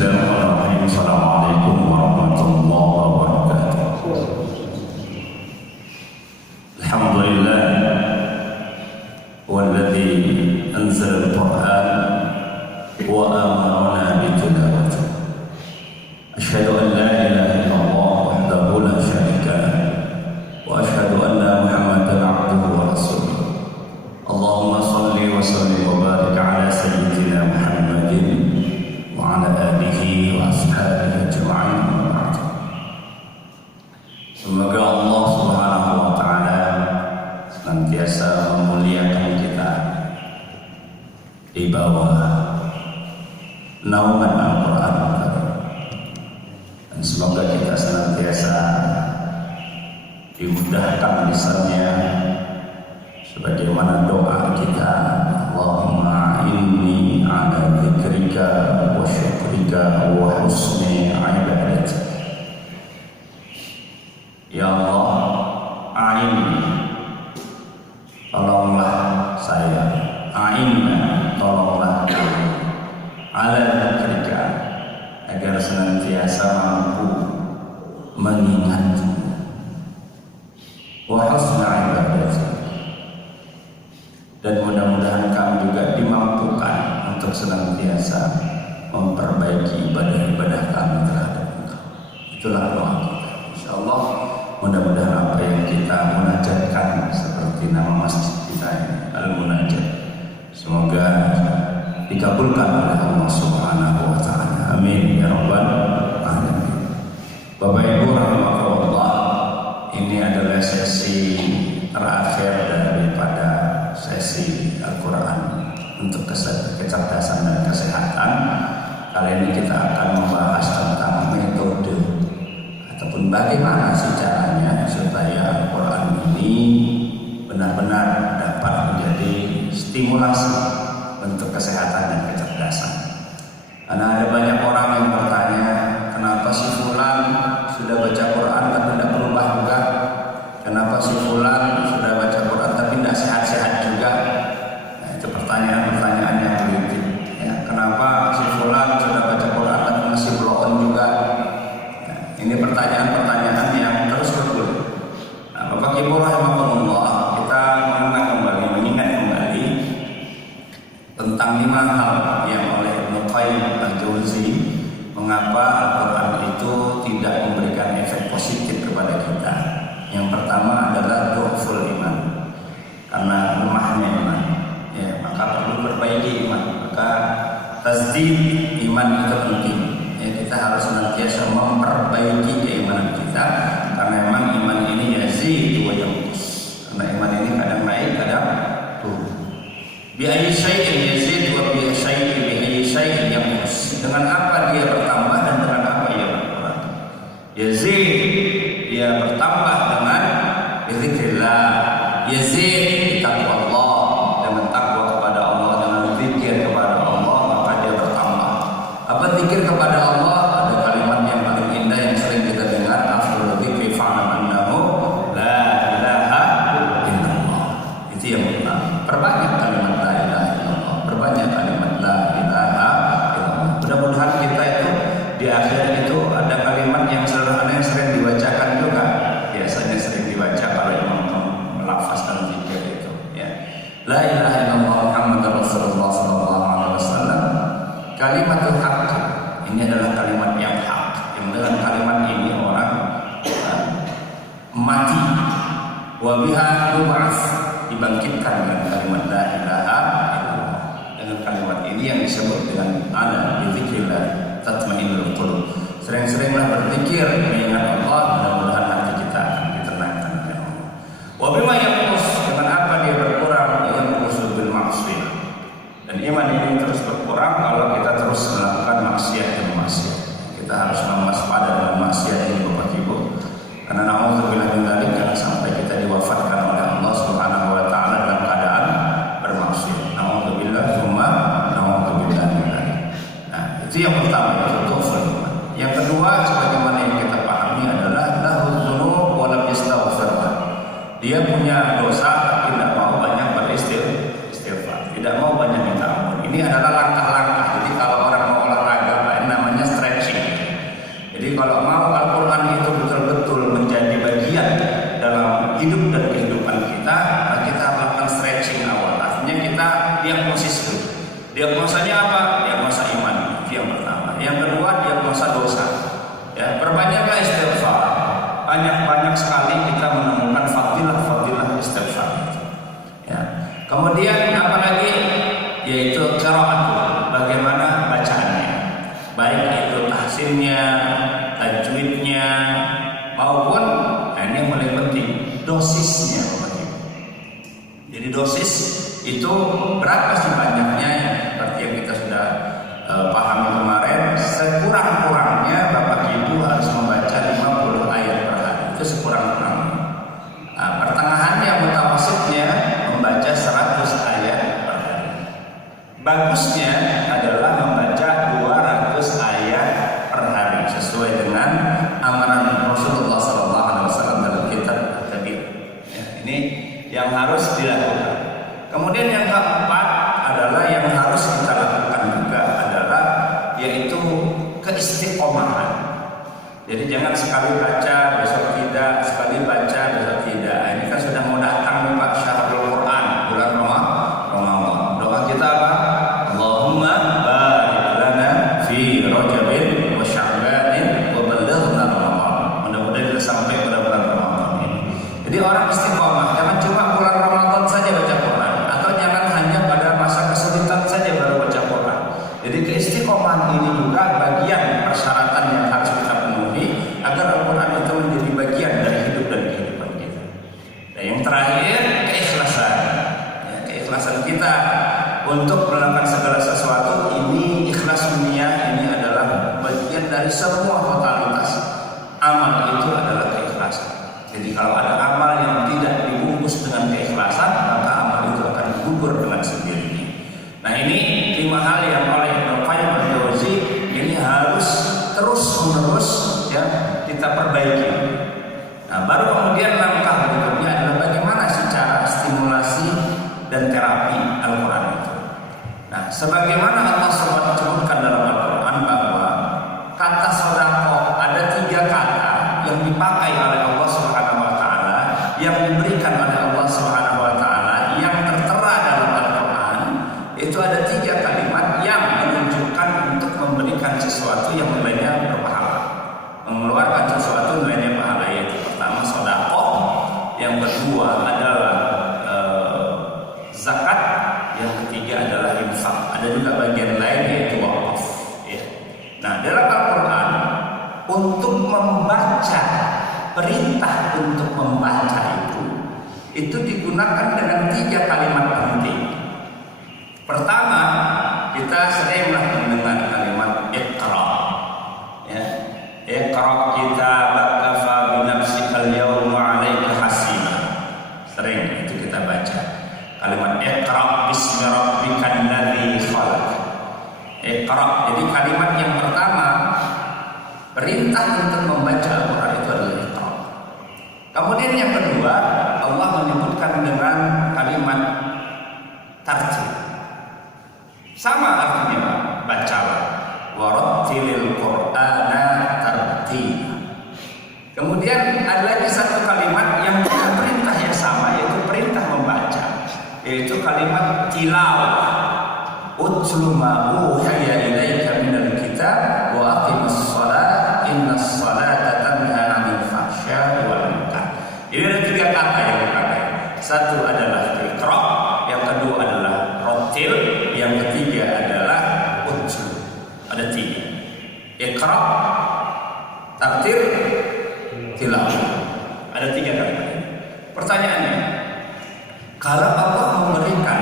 Bismillahirrahmanirrahim. Assalamualaikum warahmatullahi wabarakatuh. Alhamdulillah walladzi anzala al-Qur'an wa amarna bitilawatihi. Asyhadu an la ilaha illallah wahdahu la syarika lahu wa asyhadu anna Muhammadan abduhu wa rasuluh. Allahumma shalli wa sallim wa barik ala sayyidina Muhammadin wa ala alihi wa ashabihi ajma'in. Semoga Allah Subhanahu wa taala senantiasa memuliakan kita di bawah naungan Al-Qur'an, dan semoga kita senantiasa dimudahkan lisannya sebagaimana doa kita, Allahumma inni ala dzikrika wa syukrika wa husni ibadatik. Ya Allah, a'inni, tolonglah saya, a'inna, tolonglah kami, ala dzikrika, agar senantiasa mampu mengingatmu, wa husni ibadatik, dan mudah-mudahan kami juga dimampukan untuk senantiasa memperbaiki ibadah-ibadah kami terhadap Engkau. Itulah doa kita. Insyaallah mudah-mudahan apa yang kita munajatkan seperti nama masjid kita ini, Al-Munajat, semoga dikabulkan oleh Allah Subhanahu wa taala. Amin ya rabbal alamin. Bapak Ibu rahimakumullah, ini adalah sesi terakhir daripada sesi Al-Quran untuk kecerdasan dan kesehatan. Kali ini kita akan membahas tentang metode ataupun bagaimana sih caranya supaya Al-Quran ini benar-benar dapat menjadi stimulasi untuk kesehatan dan kecerdasan. Karena ada banyak orang yang bertanya, kenapa si fulan sudah baca Quran tapi tidak berubah juga? Kenapa si fulan sudah baca Quran tapi tidak sehat-sehat juga? Nah, itu pertanyaan-pertanyaan yang politik. Ya, kenapa si fulan sudah baca Quran tapi masih bloon juga? Nah, ini pertanyaan-pertanyaan yang terus bergulir. Nah, Bapak Ibu rahimakumullah, kita mengingat kembali tentang 5 hal yang oleh Ibnu Qayyim Al-Jauzi mengapa Al-Quran itu tidak memberikan efek positif kepada kita. Yang pertama adalah dhu'ful iman, karena lemahnya iman. Ya, maka perlu perbaiki iman. Maka tasdid iman itu penting. Ya, kita harus senantiasa memperbaiki keimanan kita, karena memang iman ini yazid wa yanqus. Karena iman ini kadang naik, kadang turun. Bi ayyi syai'in yazid wa bi ayyi syai'in yanqus. Dengan apa dia bertambah dan dengan apa ia berkurang? Yazid, dia bertambah dengan zikrillah, yazid bi taqwallah, dengan takwa kepada Allah, dengan zikir kepada Allah, maka dia bertambah. Apa zikir kepada Allah? Ada kalimat yang paling indah yang sering kita dengar, afdhalul dzikri fa'lam annahu la ilaha illallah. Itu yang pertama. Perbanyak kalimat la ilaha illallah, perbanyak kalimat la ilaha illallah. Mudah-mudahan kita itu di akhir itu ada kalimat yang sederhana yang sering dibacakan juga. Biasanya sering dibaca kalau imam melafazkan zikir itu, ya. La ilaha illallah Muhammadur Rasulullah sallallahu alaihi wasallam. Kalimatul haq. Ini adalah kalimat yang hak. Yang dengan kalimat ini orang mati. Wa biha yub'ats, dibangkitkan dengan kalimat la ilaha illallah. Dengan kalimat ini yang disebut dengan ala bi dzikrillah tatma'innul qulub. Sering-seringlah berzikir mengingat Allah, mudah-mudahan hati kita akan ditenangkan oleh Allah. Wa bima yanqus, dengan apa dia berkurang? Yanqus bil ma'siyah. Dan iman ini terus berkurang kalau kita terus melakukan maksiat demi maksiat. Kita harus mewaspada dengan maksiat ini, Bapak Ibu. Karena na'udzubillah min dzalik, jangan sampai kita diwafatkan oleh Allah Subhanahu wa taala dalam keadaan bermaksiat. Na'udzubillah tsumma na'udzubillah min dzalik. Nah, itu yang pertama, itu dhu'ful iman. Yang kedua, sebagaimana yang kita pahami adalah lahul dzunub wa lam yastaghfir. Dia punya dosa tapi tidak mau banyak beristighfar, tidak mau banyak minta ampun. Ini adalah langkah-langkah. Jadi kalau orang mau olahraga, namanya apa? Diagnosa iman, itu yang pertama. Yang kedua, diagnosa dosa. Ya, perbanyaklah istighfar. Banyak sekali kita menemukan fadilah istighfar. Ya. Kemudian apalagi? Yaitu qiraat, bagaimana bacaannya, baik itu tahsinnya, tajwidnya, maupun ini yang paling penting, dosisnya. Jadi dosis itu berapa sih banyaknya, seperti yang kita sudah pahami kemarin. Sekurang-kurangnya Bapak Ibu harus membaca 50 ayat per hari, itu sekurang-kurangnya. Pertengahannya, mutawasitnya membaca 100 ayat per hari. Bagusnya adalah membaca 200 ayat per hari sesuai dengan amaran Rasulullah SAW dalam kitab At-Tabir. Ya, ini yang harus dilakukan. Kemudian yang keempat adalah yang harus kita lakukan juga adalah yaitu keistiqomahan. Jadi jangan sekali baca besok tidak, sekali baca besok tidak. Ini kan sudah mau datang nih Pak, Syahrul Quran, bulan Ramadan. Doa kita apa? Allahumma barik lana fi Rajabin wa Sya'banin wa ballighna Ramadan. Mudah-mudahan kita sampai pada bulan Ramadan ini. Jadi orang istiqomah, jangan cuma bulan Ramadan saja baca Quran, atau jangan hanya pada masa kesulitan saja baru baca Quran. Jadi keistiqomahan ini juga bagian persyaratan yang harus kita penuhi agar Al-Quran itu menjadi bagian dari hidup dan kehidupan kita. Dan yang terakhir, keikhlasan. Ya, keikhlasan kita untuk melakukan segala sesuatu ini, ikhlas niat ini adalah bagian dari semua totalitas. Amal itu adalah keikhlasan. Jadi kalau ada amal yang tidak dibungkus dengan keikhlasan, maka amal itu akan gugur dengan sendirinya. Nah, ini 5 hal yang oleh Ibnu Qayyim al-Jauzi ini harus terus-menerus ya kita perbaiki. Nah, baru kemudian langkah berikutnya adalah bagaimana sih cara stimulasi dan terapi Al-Quran itu. Nah, sebagaimana Allah SWT sebutkan dalam Al-Quran bahwa kata sedekah ada 3 kata yang dipakai oleh Allah Subhanahu wa taala, yang diberikan oleh Allah Subhanahu wa taala, yang tertera dalam Al-Quran, itu ada 3 kalimat yang menunjukkan untuk memberikan sesuatu yang nilainya berpahala, mengeluarkan sesuatu nilainya pahala, yaitu pertama sedekah, yang kedua adalah zakat, yang ketiga adalah infak. Ada juga bagian lain yaitu wakaf. Ya. Nah, dalam Al-Quran untuk membaca, perintah untuk membaca itu digunakan dengan 3 kalimat penting. Pertama, kita seringlah mendengar kalimat Iqra. Ya. Iqra kitabaka fa bi nafsikal yawma 'alaika hasiba. Sering itu kita baca. Kalimat Iqra bismi rabbikal ladzi khalaq. Iqra. Jadi kalimat yang pertama, perintah untuk membaca Al-Quran itu adalah Iqra. Kemudian yang kedua, Allah menyebutkan dengan kalimat tartil. Sama artinya, bacalah. Warattilil Qur'ana tartila. Kemudian ada lagi satu kalimat yang punya perintah yang sama, yaitu perintah membaca, yaitu kalimat tilawah. Utlu ma uhiya ilaika minal kitab wa aqimus shalah innas salata tanha 'anil fahsya'i wal munkar. Ini ada 3 kata yang dipakai. Satu adalah Iqra, yang kedua adalah Rattil, yang ketiga adalah Utlu. Ada 3. Iqra, tartil, tilawah. Ada 3 kalimat. Pertanyaannya, kalau Allah memberikan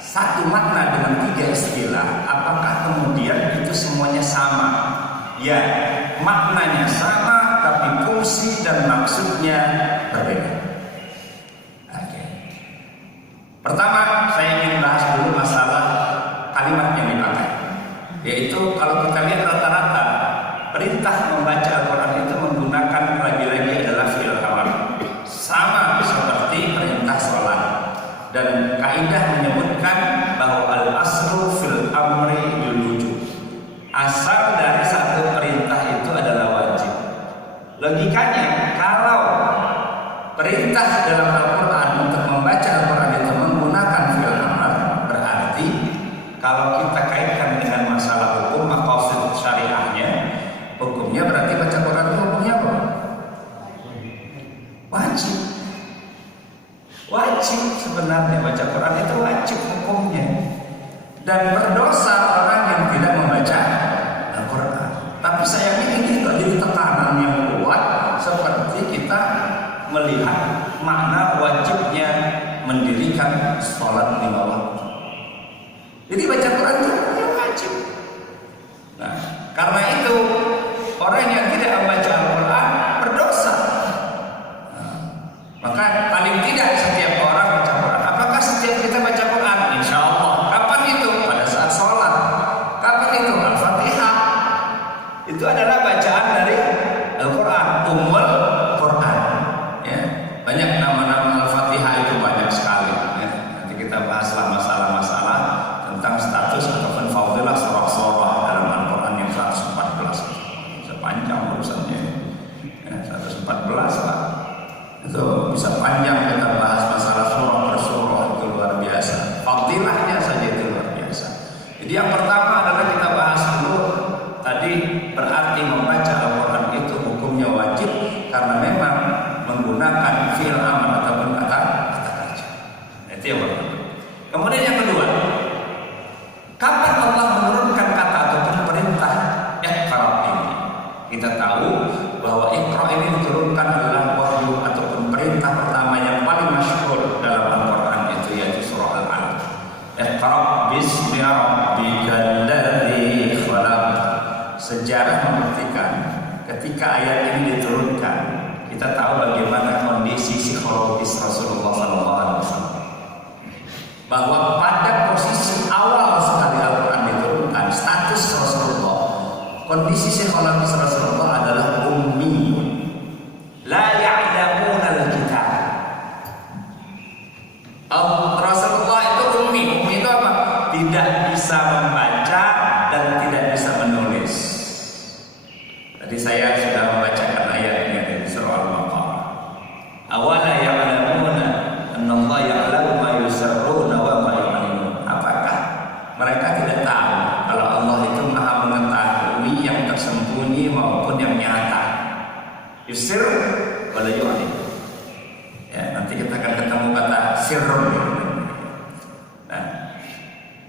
satu makna dengan 3 istilah, apakah kemudian itu semuanya sama? Ya, maknanya sama, tapi fungsi dan maksudnya berbeda. Oke. Pertama, saya ingin bahas dulu masalah kalimat yang dipakai, yaitu kalau kita lihat rata-rata perintah membaca Al-Quran itu menggunakan lagi-lagi adalah fi'il amr, sama seperti perintah sholat. Dan kaidah menyebutkan bahwa al-aslu fil amri bil wujub. Asal dari satu perintah itu adalah wajib. Logikanya, kalau perintah dalam Al-Quran untuk membaca Al-Quran itu menggunakan fi'il amr, berarti kalau kita kaitkan dengan masalah hukum maqasid syariahnya, hukumnya berarti baca Quran itu hukumnya apa? Wajib. Wajib sebenarnya baca Quran itu wajib hukumnya. Dan berdosa orang yang tidak membaca Al-Quran. Tapi sayangnya ini juga jadi tekanan yang kuat seperti kita melihat makna wajibnya mendirikan sholat 5 waktu. Jadi baca Quran itu wajib. Nah, karena itu orang yang tidak membaca Al-Quran berdosa. Nah, maka paling tidak setiap orang baca Quran. Apakah setiap kita baca Quran? Insya Allah. Kapan itu? Pada saat sholat. Kapan itu? Al-Fatihah. Itu adalah bacaan dari Al-Quran, Ummul Quran. Ya, banyak nama-nama Al-Fatihah itu banyak sekali. Ya, nanti kita bahaslah masalah-masalah tentang status ataupun fadilah surah-surah dalam Al-Quran yang 114. Sepanjang urusannya. Ya, 114 Pak. Itu bisa panjang kita bahas masalah surah per surah, itu luar biasa. Fadilahnya saja itu luar biasa. Jadi yang pertama adalah kita bahas dulu tadi berarti membaca Al-Quran itu hukumnya wajib karena memang menggunakan fi'il amr ataupun kata kerja. Itu yang pertama. Kemudian yang kedua, kapan Allah menurunkan kata ataupun perintah Iqra ini? Kita tahu bahwa Iqra ini diturunkan dalam wahyu ataupun perintah pertama yang paling masyhur dalam Al-Quran itu yaitu surah Al-Alaq. Iqra bismi rabbikal ladzi khalaq. Sejarah membuktikan ketika ayat ini diturunkan, kita tahu bagaimana kondisi psikologis Rasulullah SAW. Bahwa pada posisi awal sekali Al-Quran diturunkan, status Rasulullah, kondisi psikologis Rasulullah adalah ummiyun, la ya'lamuna al-kitab. Rasulullah itu ummi. Ummi itu apa? Tidak bisa membaca dan tidak bisa menulis. Tadi saya sudah membacakan ayatnya dari surah Al-Baqarah. Awala ya'lamuna annallaha ya'lamu ma yusarruna wa ma yu'linun. Apakah mereka tidak tahu kalau Allah itu Maha mengetahui yang tersembunyi maupun yang nyata? Yusir wala yu'lin. Ya, nanti kita akan ketemu kata sirrun. Nah,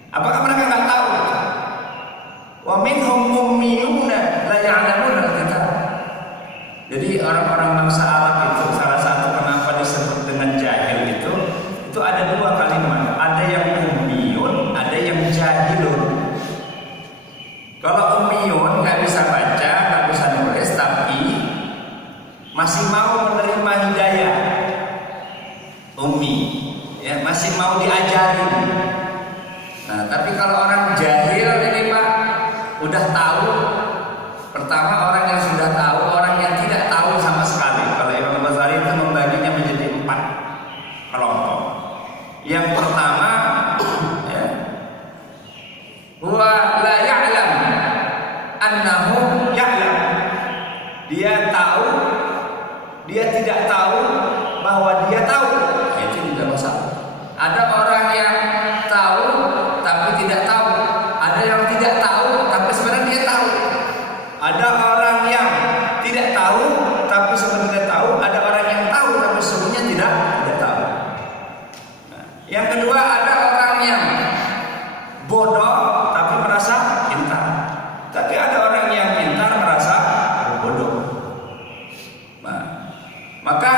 apakah mereka tidak tahu? Wa minhum ummiyuna la ya'lamuna al-kitab. Jadi orang-orang bangsa Arab itu salah satu kenapa disebut dengan jahil itu ada dua kalimat. Ada yang ummiyun, ada yang jahilun. Kalau ummiyun nggak bisa baca, nggak bisa nulis, tapi masih mau menerima hidayah. Ummi, ya, masih mau diajarin. Nah, tapi kalau orang jahil ini Pak, udah tahu. Pertama orang yang sudah tahu, orang yang tidak tahu sama sekali. Kalau Imam Ghazali itu membaginya menjadi 4 kelompok. Yang pertama, ya, huwa la ya'lam annahu ya'lam. Dia tahu, dia tidak tahu bahwa dia tahu. Nah, itu tidak masalah. Ada orang yang tahu tapi tidak tahu. Ada yang tidak tahu tapi sebenarnya dia tahu. Ada orang yang tidak tahu tapi sebenarnya tahu. Ada orang yang tahu tapi sebenarnya tidak tahu. Nah, yang kedua ada orang yang bodoh tapi merasa pintar. Tapi ada orang yang pintar merasa bodoh. Nah, maka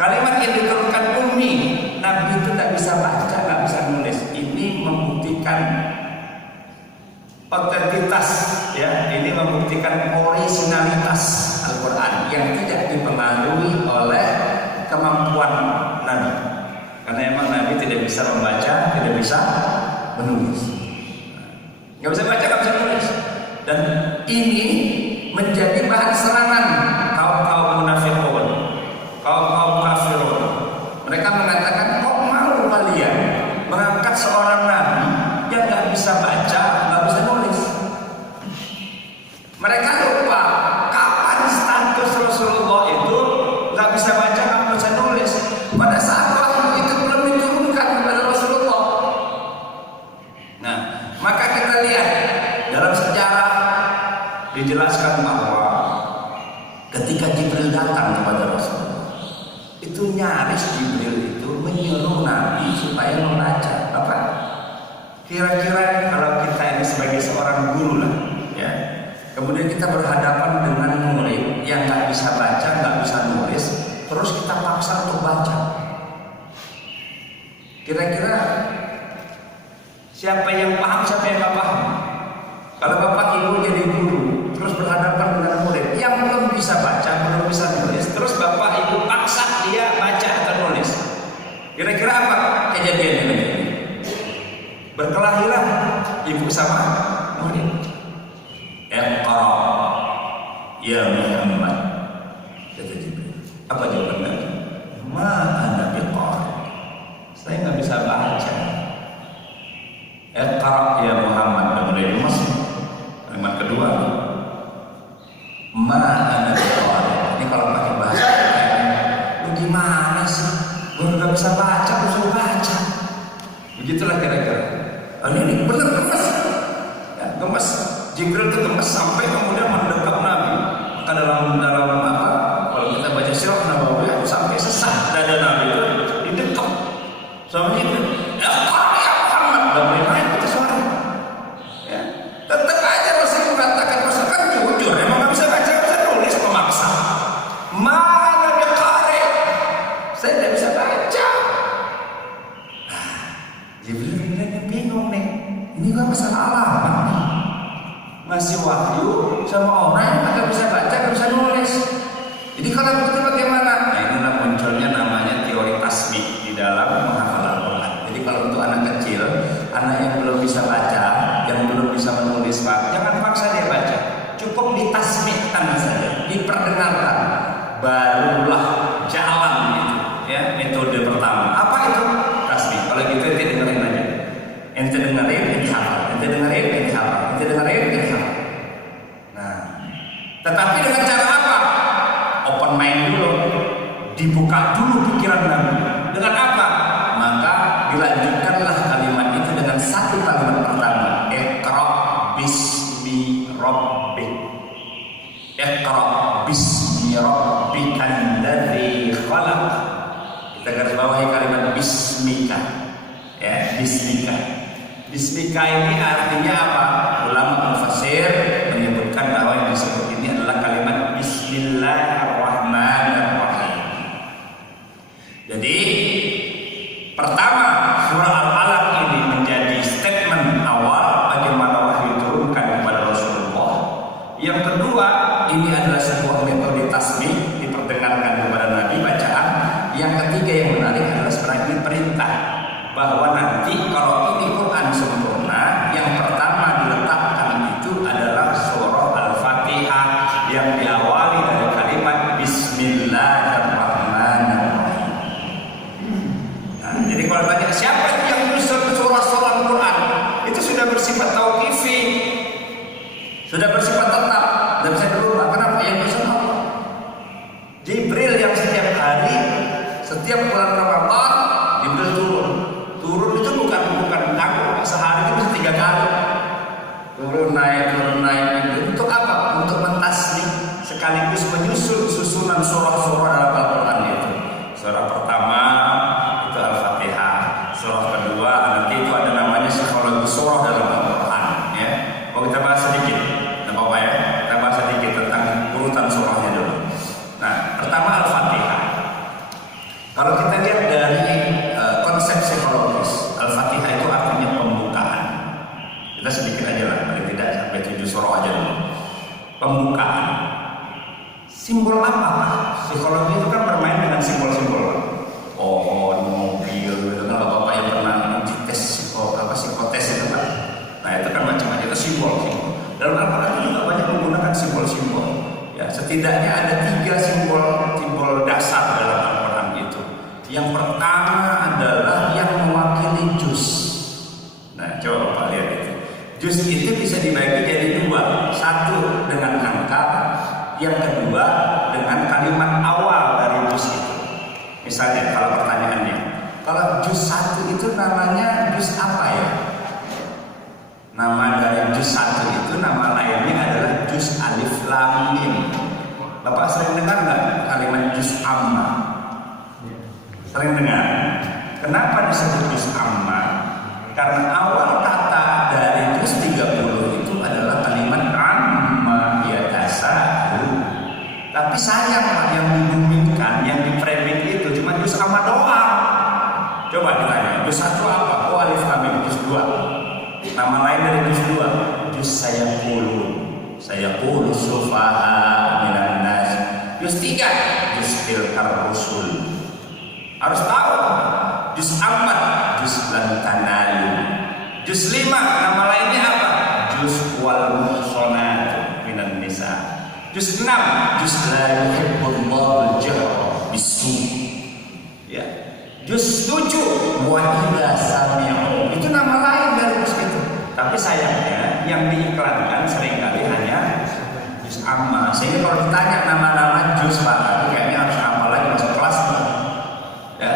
kalimat yang diturunkan ummi, Nabi itu tidak bisa baca, tidak bisa nulis. Ini membuktikan otentitas, ya. Ini membuktikan originalitas Al-Quran yang tidak dipengaruhi oleh kemampuan Nabi. Karena emang Nabi tidak bisa membaca, tidak bisa menulis. Nggak bisa baca, nggak bisa nulis. Dan ini menjadi bahan serangan kaum munafiqun, kaum kafirun. Mereka mengatakan, kok mau kalian mengangkat seorang nabi yang nggak bisa baca, nggak bisa nulis? Mereka lupa kapan status Rasulullah itu nggak bisa baca, nggak bisa nulis. Pada saat wahyu itu belum diturunkan kepada Rasulullah. Nah, maka kita lihat dalam sejarah dijelaskan bahwa ketika Jibril datang kepada Rasulullah, itu nyaris Jibril itu menyuruh Nabi supaya membaca. Apa? Kira-kira kalau kita ini sebagai seorang guru lah, ya, kemudian kita berhadapan dengan murid yang nggak bisa baca, nggak bisa nulis, terus kita paksa untuk baca. Kira-kira siapa yang paham, siapa yang nggak paham? Kalau bapak ibu jadi guru, terus berhadapan dengan murid yang belum bisa baca, belum bisa nulis, terus bapak ibu paksa dia baca atau nulis, kira-kira apa kejadiannya? Berkelahilah ibu sama murid. Iqra ya Muhammad, kata Jibril. Apa jawabannya? Ma ana biqari, saya nggak bisa baca. Iqra ya Muhammad, dan mulai lemas. Kalimat kedua, ma ana biqari. Ini kalau pakai bahasa lu gimana sih? Lu nggak bisa baca, lu suruh baca. Begitulah kira-kira. Ini benar gemes, ya, gemes. Jibril itu gemes sampai kemudian mendekap Nabi. Maka dalam apa? Kalau kita baca sirah Nabawi sampai sesak dada Nabi itu didekap. Sama Jibril. Ya Muhammad, dan lain-lain itu suara. Ya, tetap aja Rasul mengatakan, Rasul kan jujur, emang nggak bisa baca, nggak bisa nulis, memaksa. Mana biqari, saya tidak bisa baca. Jibril kemudian bingung nih, ini kan masalah alamat nih. Masih wahyu sama orang yang nggak bisa baca, nggak bisa nulis. Jadi kalau begitu bagaimana? Nah, inilah munculnya namanya teori tasmih di dalam menghafal Al-Quran. Jadi kalau untuk anak kecil, anak yang belum bisa baca, yang belum bisa menulis, Pak, jangan paksa dia baca. Cukup ditasmihkan saja, diperdengarkan, barulah jalan itu. Ya, metode pertama. Apa itu? Tasmih. Kalau gitu ente dengerin aja. Ente dengerin, ente hafal. Ente dengerin, ente hafal. Ente dengerin, ente hafal. Nah, tetapi dengan cara apa? Open mind dulu, dibuka dulu pikiran Nabi. Dengan apa? Maka dilanjutkanlah kalimat itu dengan satu kalimat pertama. Iqra bismi rabbik. Iqra bismi rabbikal ladzi khalaq. Kita garis bawahi kalimat bismika. Ya, bismika. Bismika ini artinya apa? Ulama mufassir menyebutkan bahwa yang disebut ini adalah kalimat Bismillahirrahmanirrahim. Jadi pertama, surah Al-Alaq ini menjadi statement awal bagaimana wahyu diturunkan kepada Rasulullah. Yang kedua, ini adalah sebuah metode tasmih, diperdengarkan kepada Nabi bacaan. Yang ketiga yang menarik adalah sebenarnya ini perintah bahwa nanti kalau ini Quran sempurna, yang pertama diletakkan itu adalah surah Al-Fatihah yang diawali dari kalimat Bismillahirrahmanirrahim. Nah, jadi kalau tanya siapa yang menyusun surah-surah Al-Quran, itu sudah bersifat tauqifi, sudah bersifat tetap, tidak bisa dirubah. Kenapa? Yang menyusun Allah. Jibril yang setiap hari, setiap bulan Ramadan, Jibril turun. Turun itu bukan aku sehari itu bisa 3 kali. Turun naik. Untuk apa? Untuk mentasmih sekaligus menyusun susunan surah-surah dalam Al-Quran itu. Surah pertama itu Al-Fatihah. Surah kedua nanti itu ada namanya psikologi surah dalam Al-Quran. Ya, mau kita bahas sedikit, tidak apa-apa ya. Kita bahas sedikit tentang urutan surahnya dulu. Nah, pertama Al-Fatihah. Kalau kita lihat dari konsep psikologis, Al-Fatihah itu artinya pembukaan. Kita sedikit aja lah, paling tidak sampai 7 surah aja dulu. Pembukaan. Simbol apa? Psikologi itu kan bermain dengan simbol-simbol. Pohon, mobil, itu kan bapak yang pernah tes psikotes itu kan. Nah itu kan macam-macam itu simbol. Dalam Al-Quran itu juga banyak menggunakan simbol-simbol. Ya, setidaknya ada 3 simbol dasar dalam Al-Quran itu. Yang pertama adalah yang mewakili juz. Nah, coba Bapak lihat itu. Juz itu bisa dibagi jadi 2. Satu dengan angka, yang kedua dengan kalimat awal dari juz itu. Misalnya kalau pertanyaannya, kalau juz 1 itu namanya juz apa ya? Nama dari juz 1 itu nama lainnya adalah juz alif lam mim. Bapak sering dengar nggak kalimat juz amma? Sering dengar. Kenapa disebut juz amma? Karena awal kata dari juz 30 itu adalah kalimat amma yatasa'u. Tapi sayang Pak, yang dibumikan, yang di-framing itu cuma juz amma doang. Coba ditanya, juz 1 apa? Oh alif lam mim. Juz 2. Nama lain dari juz 2, juz sayaqulu sufaha minan nas. Juz 3, juz tilkar rusul. Harus tahu. Juz 4, juz lan tanalu. Juz 5, nama lainnya apa? Juz wal muhsanat minan nisa. Juz 6, juz la yuhibbullahu al-jahra bisu. Ya. Juz 7, wa idza sami'u. Itu nama lain dari juz itu. Tapi sayangnya yang diiklankan seringkali hanya juz amma. Sehingga kalau ditanya nama-nama juz Pak, kayaknya harus hafal lagi masuk kelas Pak. Ya,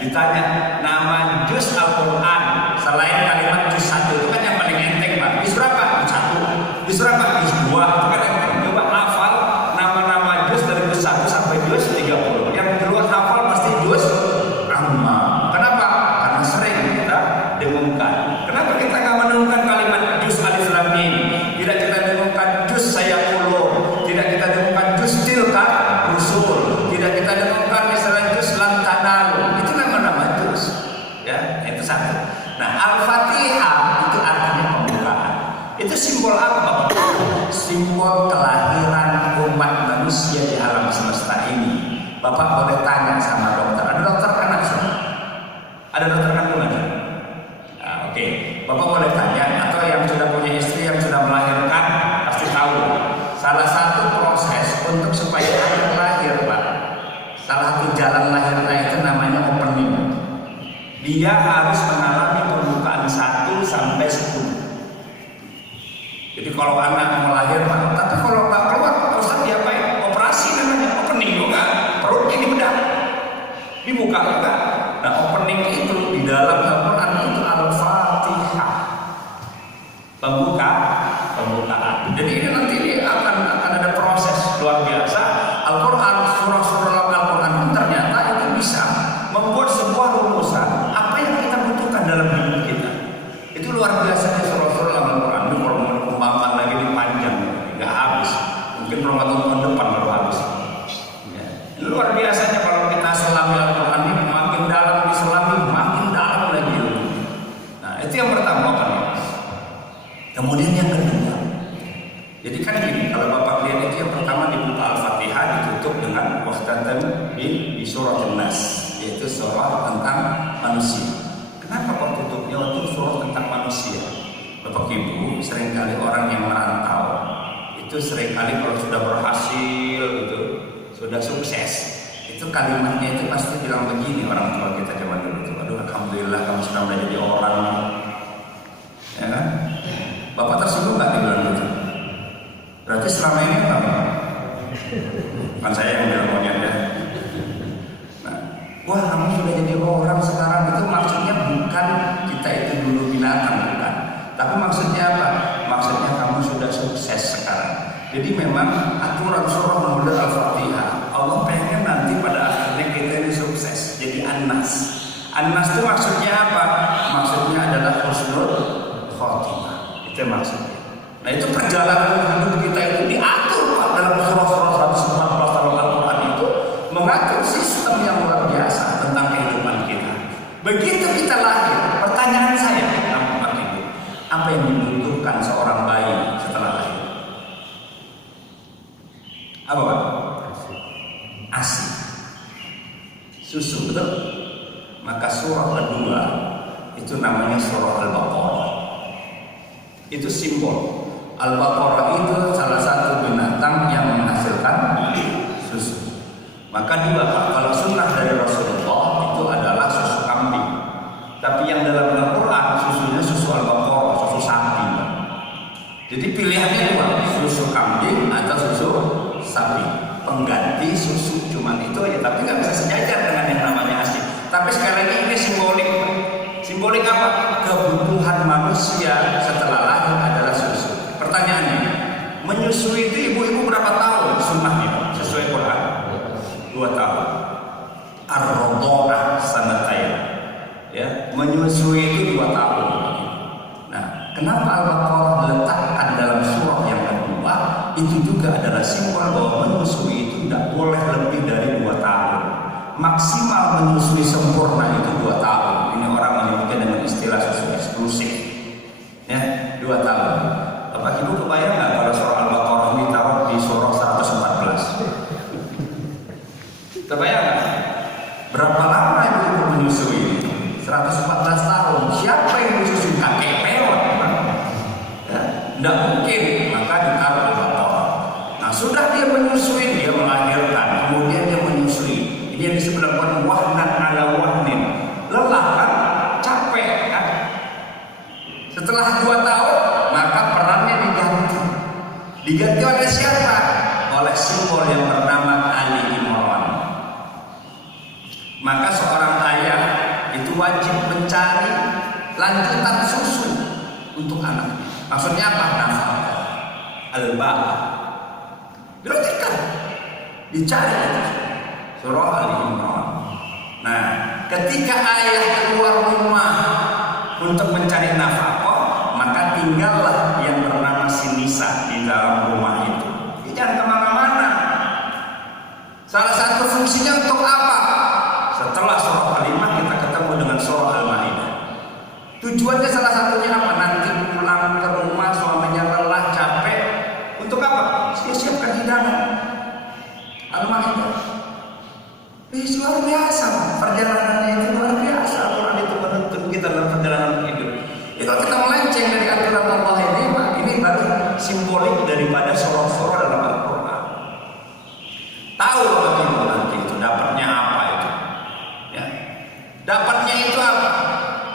ditanya nama juz Al-Qur'an selain kalimat juz 1 itu kan yang paling enteng Pak. Juz berapa? Juz 1. Juz berapa? Juz 2. Itu kan enteng. Coba hafal nama-nama juz dari juz 1 sampai juz 30. Yang kedua hafal pasti juz amma. Kenapa? Karena sering kita dengungkan. Kenapa kita nggak menemukan kalimat juz alif lam mim? Tidak kita dengungkan juz sayaqulu, tidak kita dengungkan juz tilka rusul, tidak kita dengungkan misalnya juz lan tanalu. Itu nama-nama juz. Ya, itu satu. Nah, Al-Fatihah itu artinya pembukaan. Itu simbol apa, Bapak? Simbol kelahiran umat manusia di alam semesta ini. Bapak boleh tanya sama dokter. Ada dokter anak semua? Ada dokter kandungan? Nah, oke. Bapak boleh tanya, atau yang sudah punya istri yang sudah melahirkan pasti tahu. Salah satu proses untuk supaya anak lahir, Pak, salah satu jalan lahirnya itu namanya opening. Dia harus mengalami pembukaan 1 sampai 10. Jadi kalau anak mau lahir, Pak, tapi kalau nggak keluar, Ustaz diapain? Operasi namanya, opening juga. Perutnya dibedah, dibuka juga. Nah, opening itu di dalam Al-Quran itu Al-Fatihah, pembukaan. Jadi ini nanti akan ada proses luar biasa. Al-Quran, surah-surah Al-Quran pun ternyata itu bisa membuat sebuah rumusan apa yang kita butuhkan dalam hidup kita. Itu luar biasa di surah-surah Al-Quran. Itu kalau mau dikembangkan lagi dipanjang, nggak habis. Mungkin Ramadan tahun depan baru habis. Ya. Luar biasanya kalau kita selami Al-Quran ini makin dalam diselami, makin dalam lagi. Nah, itu yang pertama kan. Kemudian yang kedua, jadi kan gini, kalau Bapak lihat itu yang pertama dibuka Al-Fatihah ditutup dengan waqtatan di surah An-Nas, yaitu surah tentang manusia. Kenapa kok tutupnya waktu surah tentang manusia? Bapak Ibu, seringkali orang yang merantau itu seringkali kalau sudah berhasil gitu, sudah sukses, itu kalimatnya itu pasti bilang begini orang tua kita zaman dulu tuh, aduh alhamdulillah kamu sudah menjadi orang, ya kan? Bapak tersinggung nggak dibilang gitu? Berarti selama ini apa? Bukan saya yang bilang monyetnya. Nah, wah kamu sudah jadi orang sekarang, itu maksudnya bukan kita itu dulu binatang, bukan. Tapi maksudnya apa? Maksudnya kamu sudah sukses sekarang. Jadi memang aturan surah model Al-Fatihah, Allah pengen nanti pada akhirnya kita ini sukses. Jadi An-Nas. An-Nas itu maksudnya apa? Maksudnya adalah husnul khotimah. Itu maksudnya. Nah itu perjalanan hidup kita itu diatur Pak, dalam surah-surah 114 dalam Al-Quran itu mengatur sistem yang luar biasa tentang kehidupan kita. Begitu kita lahir, pertanyaan saya, Bapak Ibu, apa yang dibutuhkan seorang bayi setelah lahir? Apa Pak? ASI, susu, betul? Maka surah kedua itu namanya surah Al-Baqarah. Itu simbol. Al-Baqarah itu salah satu binatang yang menghasilkan susu. Maka dua, kalau sunnah dari Rasulullah itu adalah susu kambing. Tapi yang dalam Al-Quran susunya susu Al-Baqarah, susu sapi. Jadi pilihannya dua, susu kambing atau susu sapi. Pengganti susu cuman itu aja, tapi nggak bisa sejajar dengan yang namanya ASI. Tapi sekali lagi ini simbolik. Simbolik apa? Kebutuhan manusia setelah lahir adalah susu. menyusui sempurna itu 2 tahun. Ini orang menyebutnya dengan istilah susu eksklusif. Ya, 2 tahun. Bapak Ibu kebayang nggak kalau surah Al-Baqarah ditaruh di surah 114? Kebayang nggak? Berapa lama ibu menyusui? 114 tahun. Siapa yang menyusui? Kakek peot? Ya, nggak mungkin. Maka ditaruh Al-Baqarah. Nah, sudah dia menyusui, dia melahirkan, kemudian dia menyusui. Ini yang disebut dengan wahnan ala wahnin. Lelah kan? Capek kan? Setelah 2 tahun, maka perannya diganti. Diganti oleh siapa? Oleh simbol yang bernama Ali Imran. Maka seorang ayah itu wajib mencari lanjutan susu untuk anak. Maksudnya apa? Nafkah, al-ba'ah. Perhatikan, dicari itu. Surah Al-Imran. Nah, ketika ayah keluar rumah untuk mencari nafkah, maka tinggallah yang bernama si nisa di dalam rumah itu. Dia jangan kemana-mana. Salah satu fungsinya untuk apa? Setelah surah Al-Imran kita ketemu dengan surah Al-Maidah. Tujuannya salah satunya apa? Nanti pulang ke rumah suaminya lelah, capek. Untuk apa? Dia siapkan hidangan. Al-Maidah. Luar biasa, perjalanannya itu luar biasa. Al-Quran itu menuntun kita dalam perjalanan hidup. Kalau kita melenceng dari aturan Allah ini baru simbolik daripada surah-surah dalam Al-Quran. Tahu Bapak Ibu nanti itu dapatnya apa itu? Ya. Dapatnya itu apa?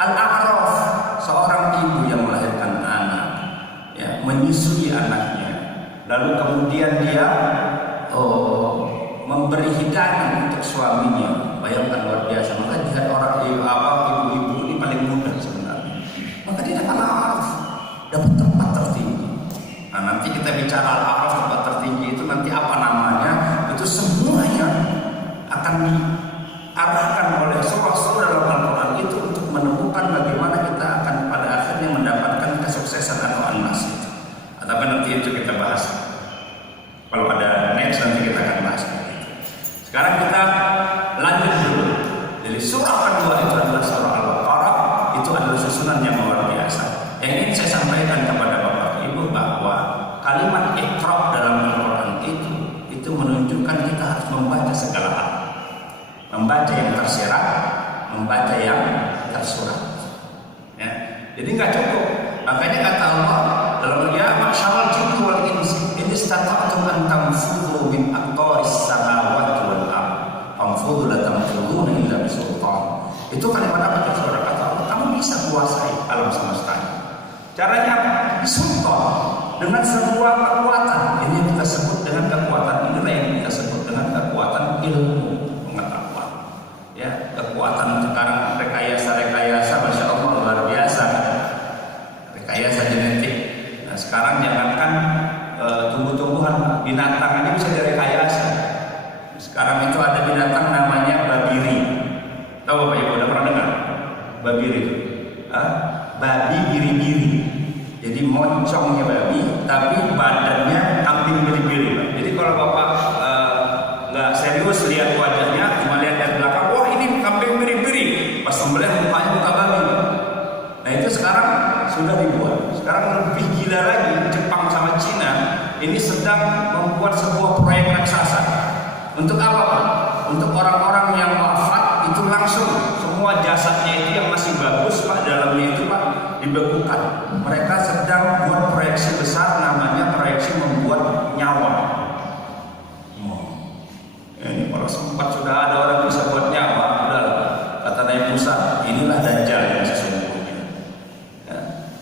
Al-A'raf, seorang ibu yang melahirkan anak, ya, menyusui anaknya, lalu kemudian dia memberi hidangan untuk suaminya. Bayangkan luar biasa. Maka lihat orang ibu-ibu ini paling mudah sebenarnya. Maka dia dapat al-araf, dapat tempat tertinggi. Nah, nanti kita bicara al-araf, tempat tertinggi itu nanti apa namanya? Itu semuanya akan diarahkan oleh surah-surah dalam Al-Quran itu untuk menemukan bagaimana kita akan pada akhirnya mendapatkan kesuksesan atau an-nasr. Tapi nanti itu kita bahas. Kalau ada next nanti kita akan bahas. Sekarang kita lanjut dulu. Jadi surah kedua itu adalah surah Al-Baqarah. Itu adalah susunan yang luar biasa. Yang ingin saya sampaikan kepada Bapak Ibu bahwa kalimat Iqra dalam Al-Quran itu menunjukkan kita harus membaca segala hal. Membaca yang tersirat, membaca yang tersurat. Ya. Jadi nggak cukup. Makanya kata Allah dalam ya masyaallah jinni wal insi in istata'tum an tanfudhu min aqtaris samawati wal ardh fanfudhu la tanfudhuna illa bisultan. Itu kalimat apa saudara? Kata Allah, kamu bisa kuasai alam semesta. Caranya apa? Bisultan, dengan sebuah kekuatan. Ini yang kita sebut dengan kekuatan, inilah yang kita sebut dengan kekuatan ilmu pengetahuan. Ya, kekuatan sekarang rekayasa Masya Allah luar biasa. Rekayasa genetik. Nah, sekarang jangankan tumbuh-tumbuhan, binatang ini bisa direkayasa. Sekarang itu ada binatang namanya babiri. Tahu Bapak Ibu udah pernah dengar? Babiri itu. Babi biri-biri. Jadi moncongnya babi, tapi badannya kambing biri-biri. Jadi kalau Bapak nggak serius lihat wajahnya, cuma lihat dari belakang, wah ini kambing biri-biri. Pas sembelih mukanya muka babi. Nah itu sekarang sudah dibuat. Sekarang lebih gila lagi, Jepang sama Cina ini sedang membuat sebuah proyek raksasa. Untuk apa Pak? Untuk orang-orang yang wafat itu langsung semua jasadnya itu yang masih bagus Pak, dalamnya itu Pak dibekukan. Mereka sedang buat proyeksi besar, namanya proyeksi membuat nyawa. Ini kalau sempat sudah ada orang bisa buat nyawa, udah kata Nabi Musa, inilah Dajjal yang sesungguhnya. Ya,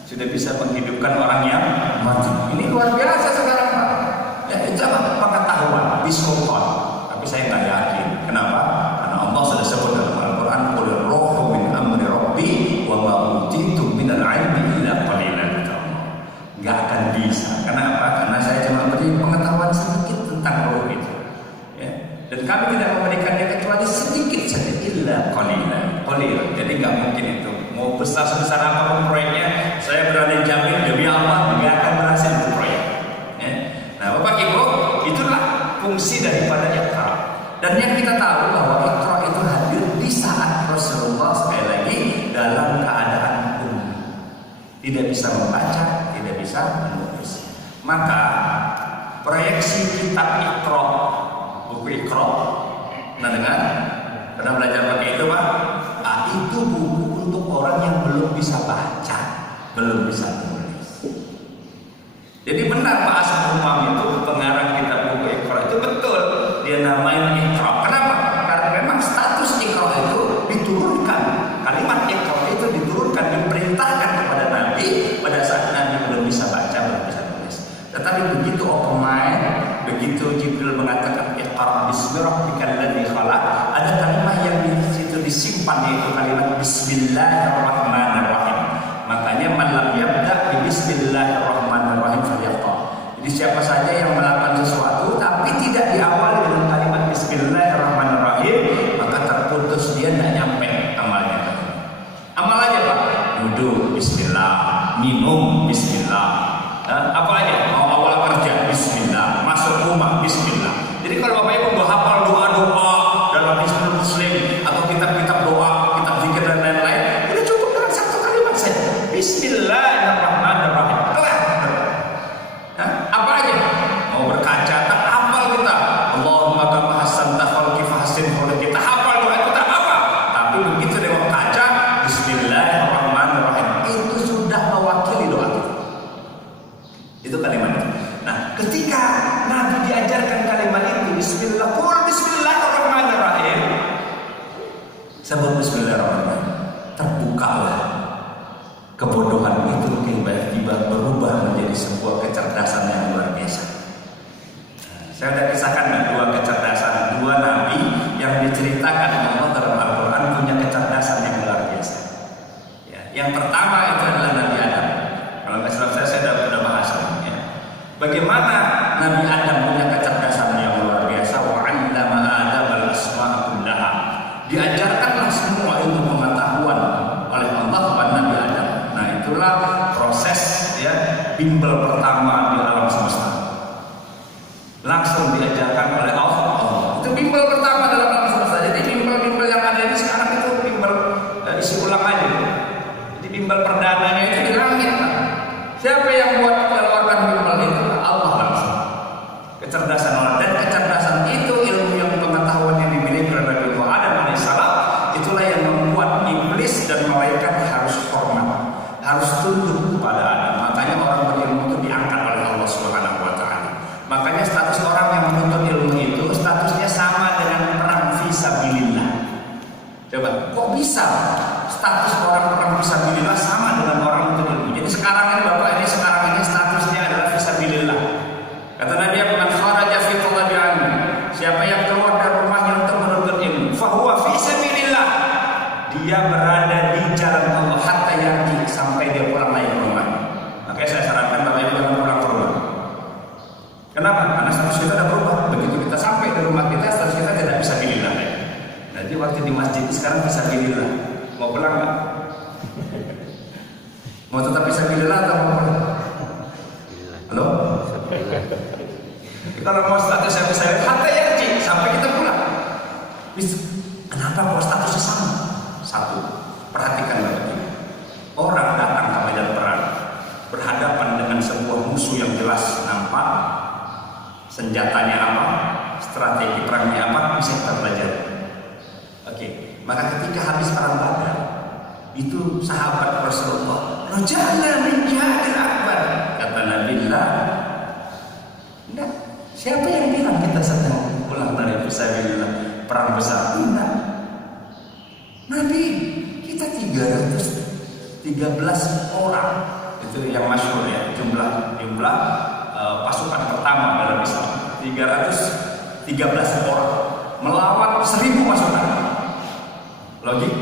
sudah bisa menghidupkan orang yang mati. Ini luar biasa sekarang Pak. Ya, itu apa? Pengetahuan, bisultan. Tapi saya nggak yakin. Kenapa? Karena Allah sudah sebut dalam Al-Quran, "Qul ruhu min amri rabbi wa ma utitum minal ilmi illa qalilan." Nggak akan bisa. Kenapa? Karena saya cuma beri pengetahuan sedikit tentang roh itu. Ya. Dan kami tidak memberikannya kecuali sedikit saja, illa qalilan. Qalil. Jadi nggak mungkin itu. Mau besar sebesar apapun proyeknya, saya berani jamin demi Allah nggak akan berhasil itu proyek. Ya. Nah, Bapak Ibu, itulah fungsi daripada Iqra. Dan yang kita tahu bahwa Iqra itu hadir di tidak bisa membaca, tidak bisa menulis. Maka proyeksi kitab Iqra, buku Iqra, pernah dengar? Pernah belajar pakai itu Pak? Nah, itu buku untuk orang yang belum bisa baca, belum bisa menulis. Jadi benar Pak Asad Umam itu pengarang kitab buku Iqra itu betul dia namain Iqra. Kenapa? Karena memang status Iqra itu diturunkan, kalimat Iqra itu diturunkan, diperintahkan kepada Nabi pada saat Nabi belum bisa baca, belum bisa tulis. Tetapi begitu open mind, begitu Jibril mengatakan Iqra bismi rabbikal ladzi khalaq, ada kalimat yang di situ disimpan, yaitu kalimat Bismillahirrahmanirrahim. Makanya man lam yabda bi Bismillahirrahmanirrahim falyaqta. Jadi siapa saja yang melakukan sesuatu tapi tidak diawali dengan kalimat Bismillahirrahmanirrahim, maka terputus, dia tidak nyampe amalnya. Amal aja Pak, duduk Bismillah, minum Bismillah, apa aja, mau awal kerja Bismillah, masuk rumah Bismillah. Jadi kalau Bapak Ibu hafal doa-doa dalam Hisnul Muslim atau kitab-kitab doa, kitab zikir dan lain-lain, udah cukup dengan satu kalimat saja, Bismillahirrahmanirrahim. Apa aja, mau berkaca tak hafal kita, Allahumma kama hasanta khalqi fahsin khuluqi, kita hafal doa itu tak apa. Tapi begitu dia mau kaca Bismillahirrahmanirrahim, itu sudah mewakili doa kita. Itu kalimat itu. Nah, ketika Nabi diajarkan kalimat itu, Bismillahirrahmanirrahim, sebut Bismillahirrahmanirrahim, terbukalah kebodohan itu tiba-tiba berubah menjadi sebuah kecerdasan yang luar biasa. Saya sudah kisahkan dua kecerdasan, dua nabi yang diceritakan Allah dalam Al-Quran punya kecerdasan yang luar biasa. Ya, yang pertama itu adalah Nabi Adam. Kalau nggak salah saya sudah bahas. Ya. Bagaimana Nabi Adam punya kecerdasan yang luar biasa? Wa 'allama Adam al-asma'a kullaha. Diajarkanlah semua ilmu pengetahuan oleh Allah kepada Nabi Adam. Nah, itulah proses ya bimbel pertama di alam semesta. Langsung diajarkan oleh Allah. Itu bimbel pertama dalam alam semesta. Jadi bimbel-bimbel yang ada ini sekarang itu bimbel isi ulang aja. Jadi bimbel perdananya itu di langit. Siapa yang buat mengeluarkan bimbel itu? Allah langsung. Kecerdasan Allah, dan kecerdasan itu ilmu yang pengetahuan yang dimiliki oleh Nabi Adam alaihissalam, itulah yang membuat iblis dan malaikat harus hormat, harus tunduk kepada Adam. Makanya orang berilmu itu diangkat oleh Allah Subhanahu wa taala. Makanya status orang yang menuntut ilmu itu statusnya sama dengan perang fisabilillah. Coba, kok bisa status orang perang fisabilillah sama dengan orang menuntut ilmu? Jadi sekarang ini Bapak, ini sekarang ini statusnya adalah fisabilillah. Kata Nabi, "Man kharaja fi talabi ilmi", siapa yang keluar dari rumahnya untuk menuntut ilmu, fa huwa fisabilillah, dia berada di jalan Allah hatta yarji, sampai dia pulang lagi ke rumah. Makanya saya sarankan Bapak Ibu jangan pulang ke rumah. Kenapa? Karena status kita sudah berubah. Begitu kita sampai di rumah kita, status kita tidak bisa bilillah. Nanti waktu di masjid sekarang bisa bilillah. Mau pulang nggak? Mau tetap bisa bilillah atau mau pulang? Halo? Kalau mau statusnya bisa hatta yarji, sampai kita pulang. Kenapa kalau statusnya sama? Satu, perhatikan Bapak Ibu. Orang datang ke medan perang, berhadapan dengan sebuah musuh yang jelas nampak, senjatanya apa, strategi perangnya apa, bisa kita pelajari. Oke, maka ketika habis perang Badar, itu sahabat Rasulullah, "Raja'na min jihadil akbar", kata Nabi, enggak. Siapa yang bilang kita sedang pulang dari fisabilillah, perang besar? Enggak. Nabi, kita 313 orang, itu yang masyhur ya, jumlah pasukan pertama dalam Islam. 313 orang melawan 1000 pasukan. Logik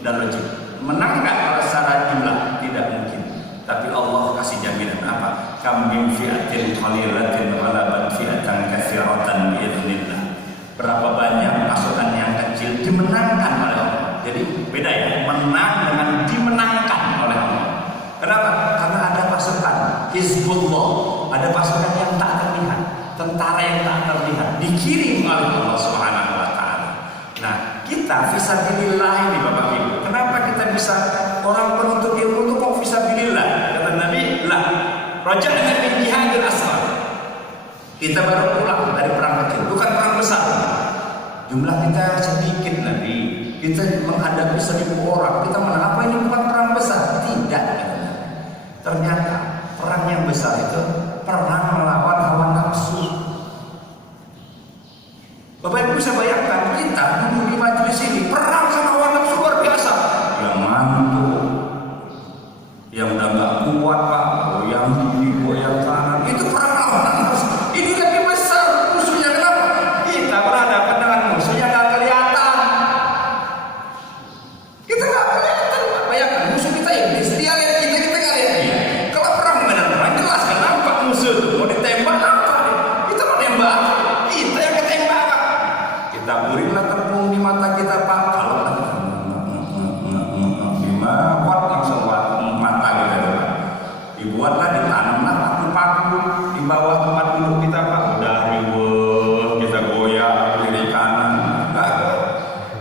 dan logik. Menang nggak kalau secara jumlah? Tidak mungkin. Tapi Allah kasih jaminan apa? Kam min fi'atin qalilatin ghalabat fi'atan katsiratan biidznillah. Berapa banyak pasukan yang kecil dimenangkan oleh Allah. Jadi beda ya, menang dengan dimenangkan oleh Allah. Kenapa? Karena ada pasukan Hizbullah, ada pasukan yang tak terlihat, tentara yang tak terlihat, dikirim oleh Allah Subhanahu wa taala. Nah, kita fisabilillah ini Bapak Ibu. Kenapa kita bisa orang penuntut ilmu itu kok fisabilillah? Kata Nabi, lah, raja'na min jihadil asghar. Kita baru pulang dari perang kecil, bukan perang besar. Jumlah kita sedikit Nabi. Kita menghadapi 1.000 orang. Kita menang, apa ini bukan perang besar? Tidak. Ternyata perang yang besar itu perang melawan hawa nafsu. Bapak Ibu bisa bayangkan kita duduk di majelis ini perang sama hawa nafsu luar biasa. Yang mantuk, yang udah nggak kuat Pak, goyang kiri, goyang kanan, itu perang hawa nafsu. Ini lebih besar musuhnya. Kenapa? Kita berhadapan dengan musuh yang nggak kelihatan. Kita nggak kelihatan. Bayangkan musuh kita iblis, dia lihat kita nggak lihat dia. Kalau perang benar-benar jelas kan nampak musuh itu mau ditembak nampak. Kita mau nembak, kita yang ketembak. Kita berilah tepung di mata kita Pak. Kalau buat langsung mata kita Pak. Dibuatlah, ditanamlah paku-paku di bawah tempat duduk kita Pak. Udah ribut, kita goyang kiri kanan.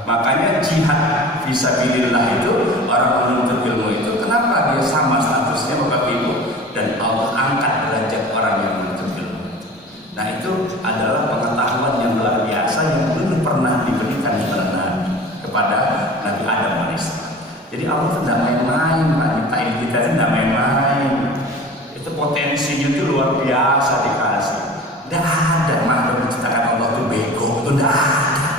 Makanya jihad fisabilillah itu, orang menuntut ilmu itu, kenapa dia sama statusnya Bapak Ibu, dan Allah angkat derajat orang yang menuntut ilmu. Nah itu adalah pengetahuan yang luar biasa yang belum pernah diberikan kepada Nabi Adam AS. Jadi Allah tidak main-main, nyiptain kita itu tidak main-main. Itu potensinya itu luar biasa dikasih. Tidak ada makhluk diciptakan Allah itu bego, itu tidak ada.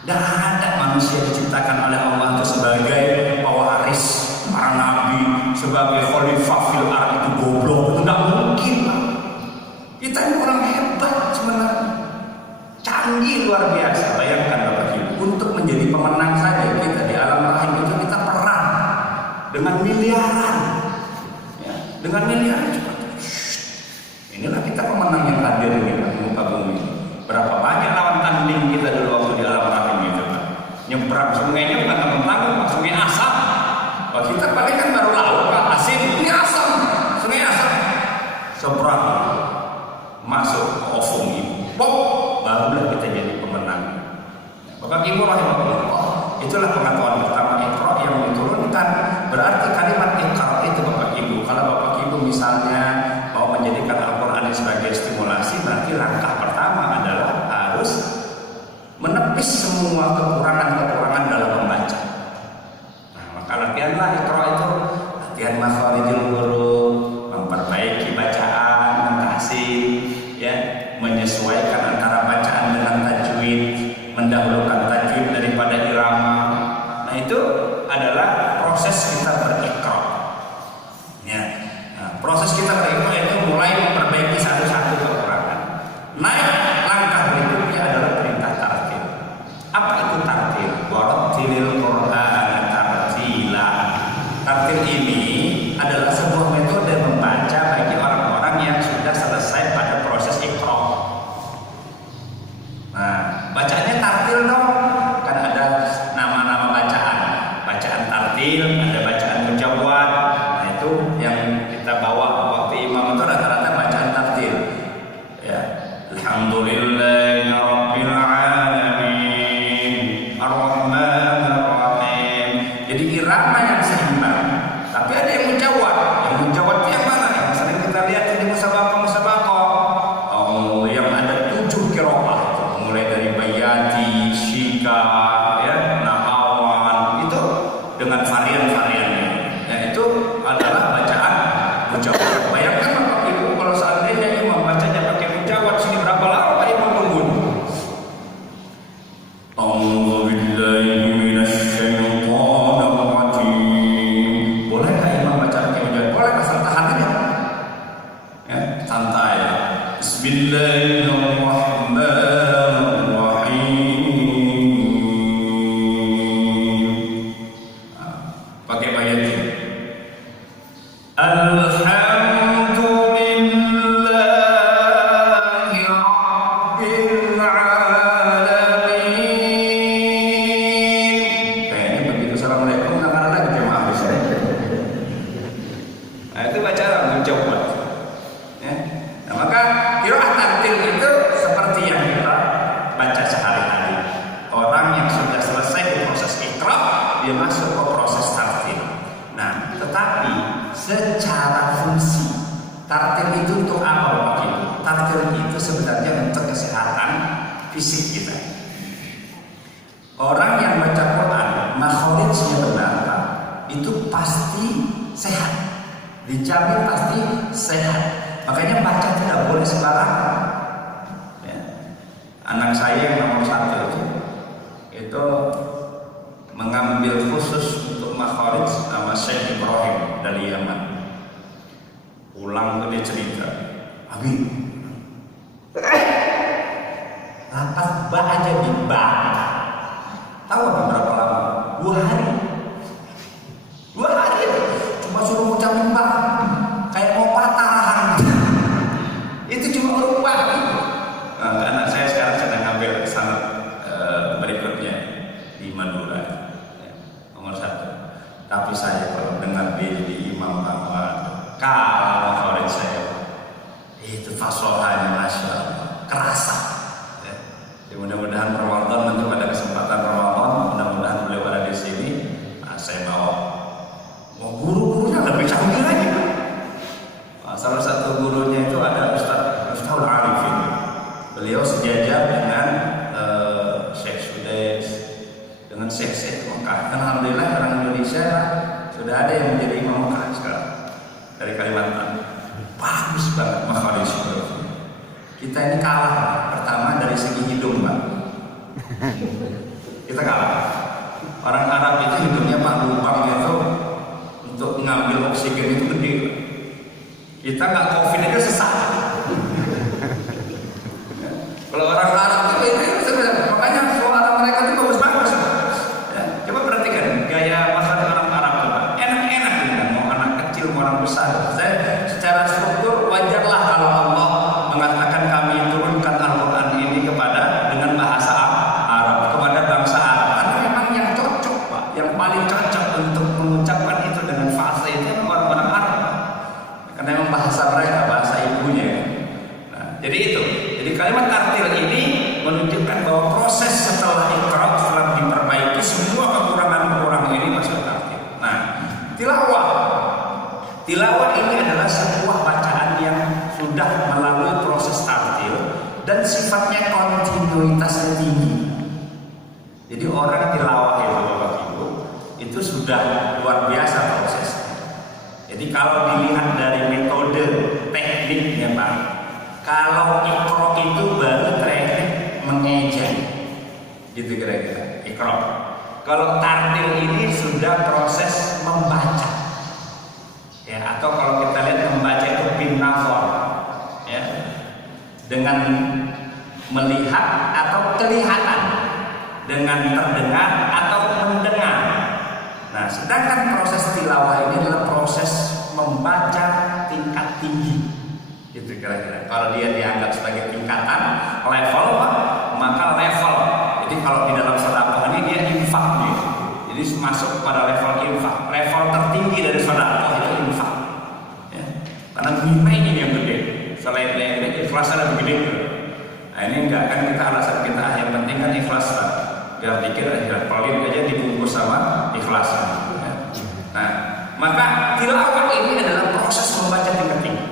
Tidak ada manusia diciptakan oleh Allah itu sebagai pewaris para nabi, sebagai khalifah fil ardh itu goblok, itu tidak mungkin Pak. Kita ini orang hebat sebenarnya, canggih luar biasa. Bayangkan Bapak Ibu, untuk menjadi pemenang saja kita di alam rahim itu kita perang dengan miliaran, ya, dengan miliaran. Inilah kita pemenang yang hadir di muka bumi. Berapa banyak lawan tanding kita dulu waktu di alam rahim itu Pak. Nyebrang sungainya bukan tanggung-tanggung Pak, sungai asam. Kalau kita paling kan baru laut Pak, asin, ini asam, sungai asam. Seberang masuk ke ovum ibu, pop, barulah kita jadi pemenang. Bapak Ibu rahimahullah, itulah pengetahuan pertama Iqra yang diturunkan. Berarti kalimat Iqra itu Bapak Ibu, kalau Bapak Ibu misalnya mau menjadikan Al-Quran sebagai stimulasi, berarti langkah pertama adalah harus menepis semua kekurangan-kekurangan dalam membaca. Nah, maka latihanlah Iqra itu, latihan makharijul huruf, memperbaiki bacaan, mentahsin, ya, menyesuaikan antara bacaan dengan tajwid, mendahulukan tajwid daripada irama. Nah itu adalah proses kita beriqra. Ya. Nah, proses kita beriqra itu mulai memperbaiki satu-satu kekurangan. Naik langkah berikutnya adalah perintah tartil. Apa itu tartil? Warattilil Qur'ana tartila. Tartil ini adalah sebuah metode membaca bagi orang-orang yang sudah selesai pada proses iqra. Nah, bacaannya tartil dong. Kan ada nama-nama bacaan. Bacaan tartil, ada bacaan mujawwad. Nah, itu yang kita bawa waktu imam itu rata-rata bacaan tartil. Ya, alhamdulillahi rabbil alamin, ar-rahmanir rahim. Jadi irama yang seimbang. Tapi ada yang mujawwad. Yang mujawwad itu yang mana? Yang sering kita lihat di musabaqah. Oh, yang ada 7 qiraah. Mulai dari bayati, syika, ya, nahawan, itu dengan varian-variannya. Nah itu adalah bacaan mujawwad. Bayangkan Bapak Ibu kalau seandainya imam bacanya pakai mujawwad, sini berapa lama Pak Imam tunggu? A'udzubillahi minasyaitonir rajim. Boleh nggak imam baca pakai mujawwad? Boleh, asal tahan aja. Ya, santai. Bismillahirrahmanirrahim. Pakai bayati. Alhamdulillahi rabbil alamin. Kayaknya begitu assalamualaikum nggak ada lagi jemaah bisa. Nah itu bacaan mujawwad. Ya. Nah maka qiraah tartil itu seperti yang kita baca sehari-hari. Orang yang sudah selesai di proses iqra, dia masuk ke proses tartil. Nah, tetapi secara dijamin pasti sehat. Makanya baca tidak boleh sembarangan. Ya. Anak saya yang nomor 1 itu mengambil khusus untuk makharij sama Syekh Ibrahim dari Yaman. Pulang dia cerita, Abi, lapas ba aja di ba. Tahu berapa lama? 2 hari. 2 hari cuma suruh ngucapin ba, kayak mau patah rahang. Itu cuma berubah gitu. Nah, anak saya sekarang sedang ngambil sanad berikutnya di Madura, ya, nomor 1. Tapi saya kalau dengar dia jadi imam kalah favorit saya. Itu fasohanya masya Allah, kerasa. Ya. Mudah-mudahan Ramadan nanti pada kesempatan Ramadan, mudah-mudahan beliau ada di sini. Nah, saya mau guru-gurunya lebih canggih lagi. Nah, salah satu gurunya itu ada Ustaz Arifin. Beliau sejajar dengan Syekh Sudes, dengan Syekh Mekah. Alhamdulillah orang Indonesia sudah ada yang menjadi imam Mekah sekarang dari Kalimantan. Bagus banget makharij. Kita ini kalah pertama dari segi hidung, Pak. Kita kalah. Orang Arab itu hidungnya Pak, lubangnya itu untuk mengambil oksigen itu gede. Kita nggak COVID aja sesak. Kalau orang Arab itu makanya suara mereka itu bagus-bagus. Ya, coba perhatikan gaya makan orang Arab itu, Pak. Enak-enak gitu, mau anak kecil mau orang besar. Saya secara struktur wajarlah kalau Allah mengatakan kami turunkan Al-Quran ini kepada dengan bahasa Arab kepada bangsa Arab. Karena memang yang cocok, Pak, yang paling cocok untuk mengucapkan itu dengan fasih itu orang-orang Arab. Karena memang bahasa mereka, bahasa ibunya. Nah, jadi itu. Jadi kalimat tartil ini menunjukkan bahwa proses setelah Iqra, setelah diperbaiki semua kekurangan-kekurangan ini masuk tartil. Nah, tilawah ini adalah sebuah bacaan yang sudah melalui proses tartil dan sifatnya kontinuitasnya tinggi. Jadi orang tilawah itu Bapak Ibu itu sudah luar biasa prosesnya. Jadi kalau dilihat dari metode tekniknya, Pak, kalau Iqra itu baru teknik mengeja, gitu kira-kira Iqra. Kalau tartil ini sudah proses membaca, ya, atau kalau kita lihat membaca itu bin nazar, ya, dengan melihat atau kelihatan, dengan terdengar atau mendengar. Nah, sedangkan proses tilawah ini adalah proses membaca tingkat tinggi. Gitu kira-kira. Kalau dia dianggap sebagai tingkatan level, maka level. Jadi kalau di dalam sedekah ini dia infak nih. Jadi masuk pada level infak. Level tertinggi dari sedekah itu infak. Ya. Karena bima ini yang gede. Selain ini ikhlas ada gede. Nah, ini enggak kan kita alasan kita yang penting kan ikhlas. Biar dikit aja pelit aja dibungkus sama ikhlas. Ya. Nah, maka tilawah ini adalah proses membaca tingkat tinggi.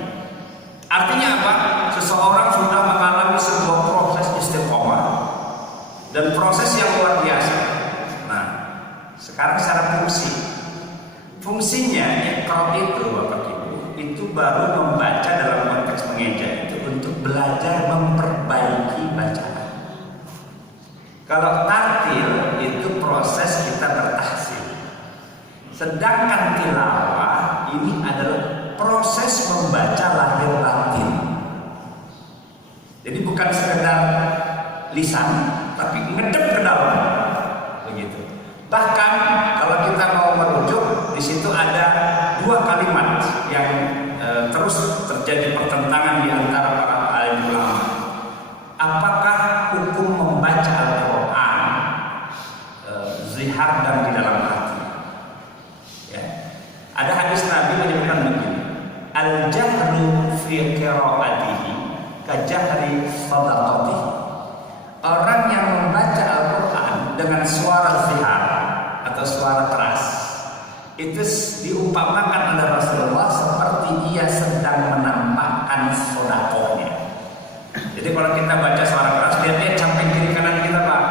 Artinya apa? Seseorang sudah mengalami sebuah proses istiqomah dan proses yang luar biasa. Nah, sekarang secara fungsinya Iqra itu Bapak Ibu itu baru membaca dalam konteks mengeja itu untuk belajar memperbaiki bacaan. Kalau tartil itu proses kita bertahsil. Sedangkan tilawah ini adalah proses membaca lahir batin. Jadi bukan sekedar lisan, tapi ngedep ke dalam. Begitu. Bahkan kalau kita mau merujuk, di situ ada 2 kalimat yang terus terjadi pertentangan di antara para alim ulama. Apakah hukum membaca Al-Quran zihar dan di dalam hati? Ya. Ada hadis Nabi menyebutkan begini. Al-jahru fi qiraatihi kajahri sadaqatihi. Orang yang membaca Al-Quran dengan suara zihar atau suara keras itu diumpamakan oleh Rasulullah seperti ia sedang menampakkan sedekahnya. Jadi kalau kita baca suara keras, lihat sampai kiri kanan kita, Pak.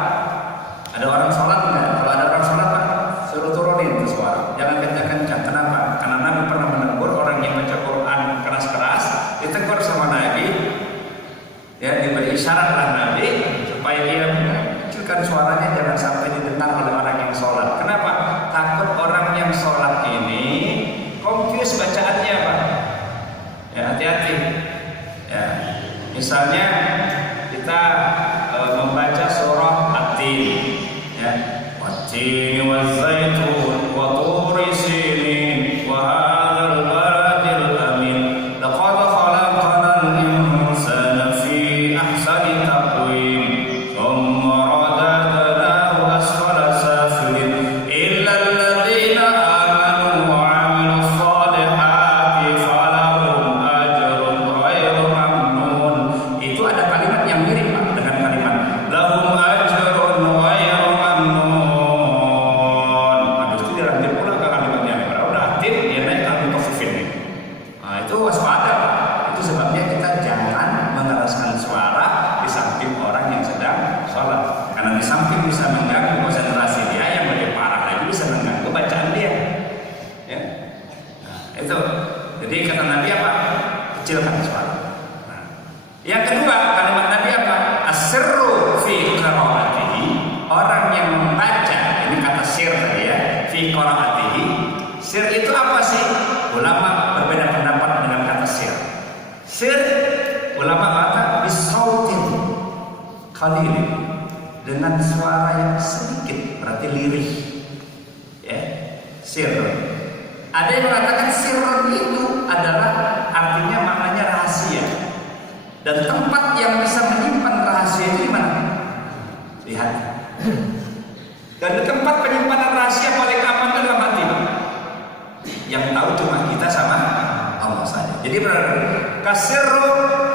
Ada orang sholat nggak? Kalau ada orang sholat, Pak, suruh turunin itu suara. Jangan kencang-kencang. Kenapa? Karena Nabi pernah menegur orang yang baca syaratlah Nabi supaya dia kecilkan suaranya, jangan sampai didengar oleh orang yang sholat. Kenapa? Takut orang yang sholat ini confuse bacaannya, Pak. Ya, hati-hati. Ya, misalnya kita membaca surah At-Tin, ya, Wat-Tini waz-Zaitun wa Turi Sinin wa hadzal baladil amin laqad khalaqnal insana fi ahsani taqwim thumma radadnahu asfala safilin illa alladhina amanu wa 'amilus solihati falahum ajrun ghairu mamnun. Itu ada kalimat yang mirip, Pak, dengan kalimat lahum ajrun ghairu mamnun. Habis itu dilanjut pula ke kalimatnya. Kalau udah aktif dia naik ke mutafifin. Nah, itu waspada, Pak. Itu sebabnya kita jangan mengeraskan suara di samping orang yang sedang sholat, karena di samping bisa mengganggu konsentrasi dia, yang lebih parah lagi bisa mengganggu bacaan dia. Ya. Nah, itu. Jadi kata Nabi apa? Kecilkan suara. Nah, yang kedua kalimat Nabi apa? As-sirru fi qiraatihi. Orang yang membaca, ini kata sir tadi ya, fi qiraatihi. Sir itu apa sih? Ulama berbeda pendapat dengan kata sir. Sir, ulama kata bisautin qalil, dengan suara yang sedikit, berarti lirih. Ya, sir. Ada yang mengatakan sir itu adalah artinya maknanya rahasia. Dan tempat yang bisa menyimpan rahasia itu di mana? Di hati. Dan di tempat penyimpanan rahasia paling aman dalam hati. Yang tahu cuma kita sama Allah saja. Jadi berarti kasirru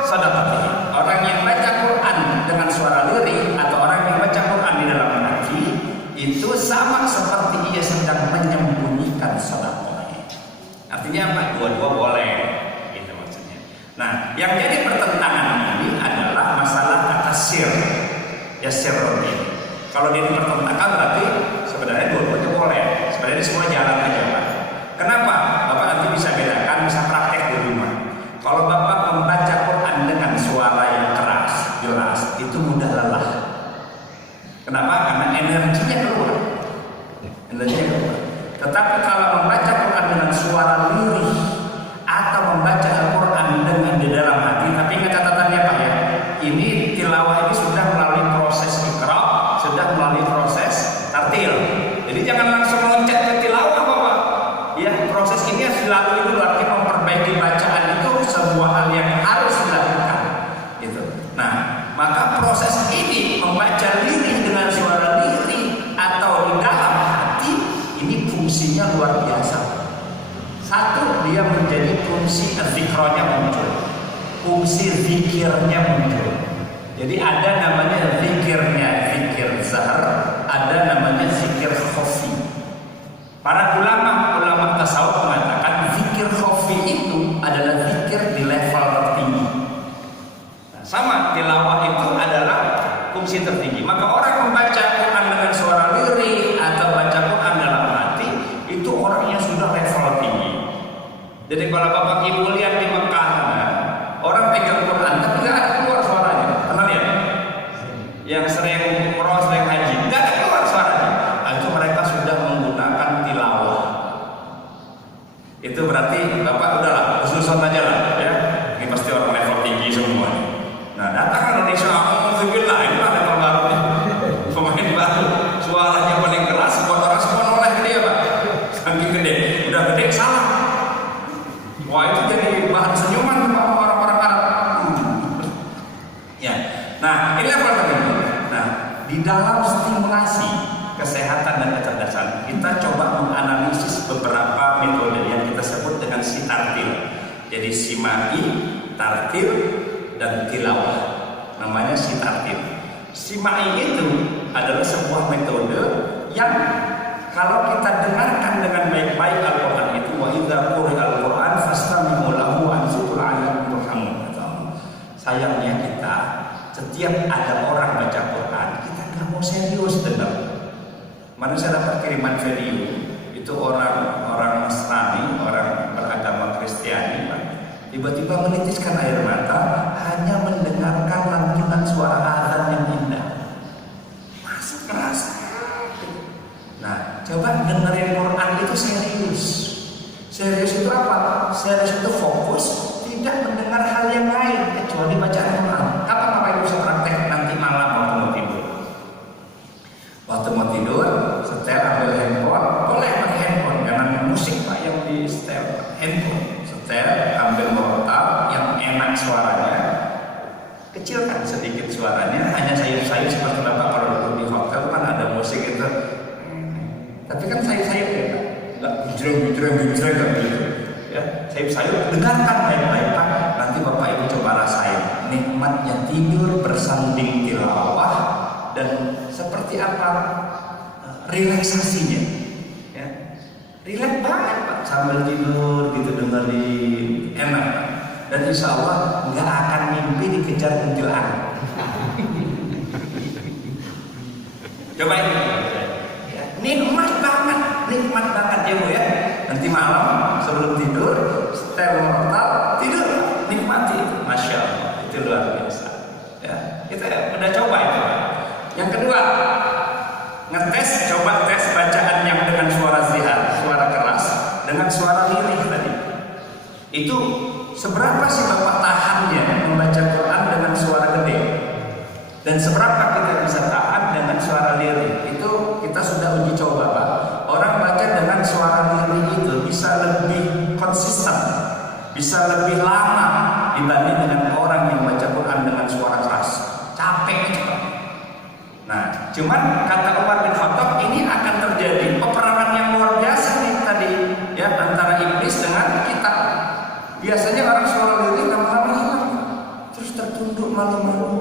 sadaqati. Orang yang baca Quran dengan suara lirih atau orang yang baca Quran di dalam hati itu sama seperti ia sedang menyembunyikan sedekahnya. Artinya apa? Dua-dua boleh. Itu maksudnya. Nah, yang jadi pertentangan ini adalah masalah kata sir. Ya, sir ini. Kalau dia dipertentangkan berarti sebenarnya dua-duanya boleh. Sebenarnya semua jalan aja, Pak. Kenapa? Bapak nanti bisa bedakan, bisa praktek di rumah. Kalau Bapak membaca Quran dengan suara yang keras, jelas, itu mudah lelah. Kenapa? Karena energinya keluar. Energinya keluar. Tetapi kalau membaca Quran dengan suara lirih atau membaca Al-Quran dengan di dalam hati, tapi ingat catatannya, Pak, ya. Ini tilawah ini sudah melalui proses iqra, sudah melalui proses tartil. Jadi jangan langsung loncat ke tilawah, Bapak. Ya, proses ini harus dilalui dulu, artinya memperbaiki bacaan itu sebuah hal yang harus dilakukan. Gitu. Nah, maka proses ini membaca lirih dengan suara lirih atau di dalam hati ini fungsinya luar biasa. Satu, dia menjadi fungsi zikronya muncul, fungsi zikirnya muncul. Jadi ada namanya zikirnya, zikir zahar, ada namanya zikir khafi. Para ulama tasawuf mengatakan zikir khafi itu adalah zikir di level tertinggi. Nah, sama tilawah itu adalah fungsi tertinggi. Maka orang membaca Quran dengan suara lirih atau baca Quran dalam hati itu orangnya sudah level tinggi. Jadi kalau Bapak Ibu lihat di Mekah, orang pegang Quran tapi nggak ada keluar suaranya. Pernah lihat? Yang sering umroh, sering haji, nggak ada keluar suaranya. Nah, itu mereka sudah menggunakan tilawah. Itu berarti Bapak udahlah, usul aja lah, ya. Ini pasti orang level tinggi semua. Nah, datang ke Indonesia, alhamdulillah, ini lah level baru nih. Pemain baru, suaranya paling keras, buat orang semua noleh dia, Pak. Saking gede, udah gede salah. Wah, itu jadi bahan senyuman sama orang-orang Arab. Ya. Nah, ini level tertinggi. Nah, di dalam stimulasi kesehatan dan kecerdasan, kita coba menganalisis beberapa metode yang kita sebut dengan si tartil. Jadi simai, tartil, dan tilawah. Namanya si tartil. Simai itu adalah sebuah metode yang kalau kita dengarkan dengan baik-baik Al-Quran itu, wa idza quri'al Quran fastami'u lahu wa ansitu la'allakum turhamun. Sayangnya kita setiap ada orang baca Quran, kita nggak mau serius dengar. Mana saya dapat kiriman video, itu orang Nasrani, orang beragama Kristiani, tiba-tiba menitiskan air mata hanya mendengarkan lantunan suara dengerin Quran itu serius. Serius itu apa? Serius itu fokus, tidak mendengar hal yang lain kecuali bacaan Quran. Kapan Bapak Ibu bisa praktek? Nanti malam waktu mau tidur. Waktu mau tidur, setel ambil handphone, boleh pakai handphone, jangan musik Pak yang di setel, handphone. Setel ambil murotal yang enak suaranya, kecilkan sedikit suaranya, hanya sayup-sayup seperti Bapak kalau duduk di hotel kan ada musik itu. Tapi kan sayup-sayup ya, nggak gejreng gitu ya. Sayup-sayup, dengarkan baik-baik Pak. Nanti Bapak Ibu coba rasain nikmatnya tidur bersanding tilawah dan seperti apa relaksasinya ya. Rileks banget Pak sambil tidur gitu, dengerin enak. Dan insya Allah nggak akan mimpi dikejar kuntilanak. Coba ini ya, nikmat banget ya Bu ya. Nanti malam sebelum tidur setel murotal, tidur nikmati itu, masya Allah, itu luar biasa ya. Kita udah coba itu. Yang kedua, coba tes bacaan yang dengan suara ziar, suara keras dengan suara lirih tadi. Itu seberapa sih Bapak tahannya membaca Quran dengan suara gede? Dan seberapa kita bisa tahan dengan suara lirih? Itu kita sudah uji coba Pak. Orang baca dengan suara lirih itu bisa lebih konsisten, bisa lebih lama dibanding dengan orang yang baca Quran dengan suara keras. Capek cepat. Nah, cuman kata Umar bin Khattab, ini akan terjadi peperangan yang luar biasa nih tadi ya, antara iblis dengan kita. Biasanya orang suara lirih lama-lama hilang, terus tertunduk malu-malu.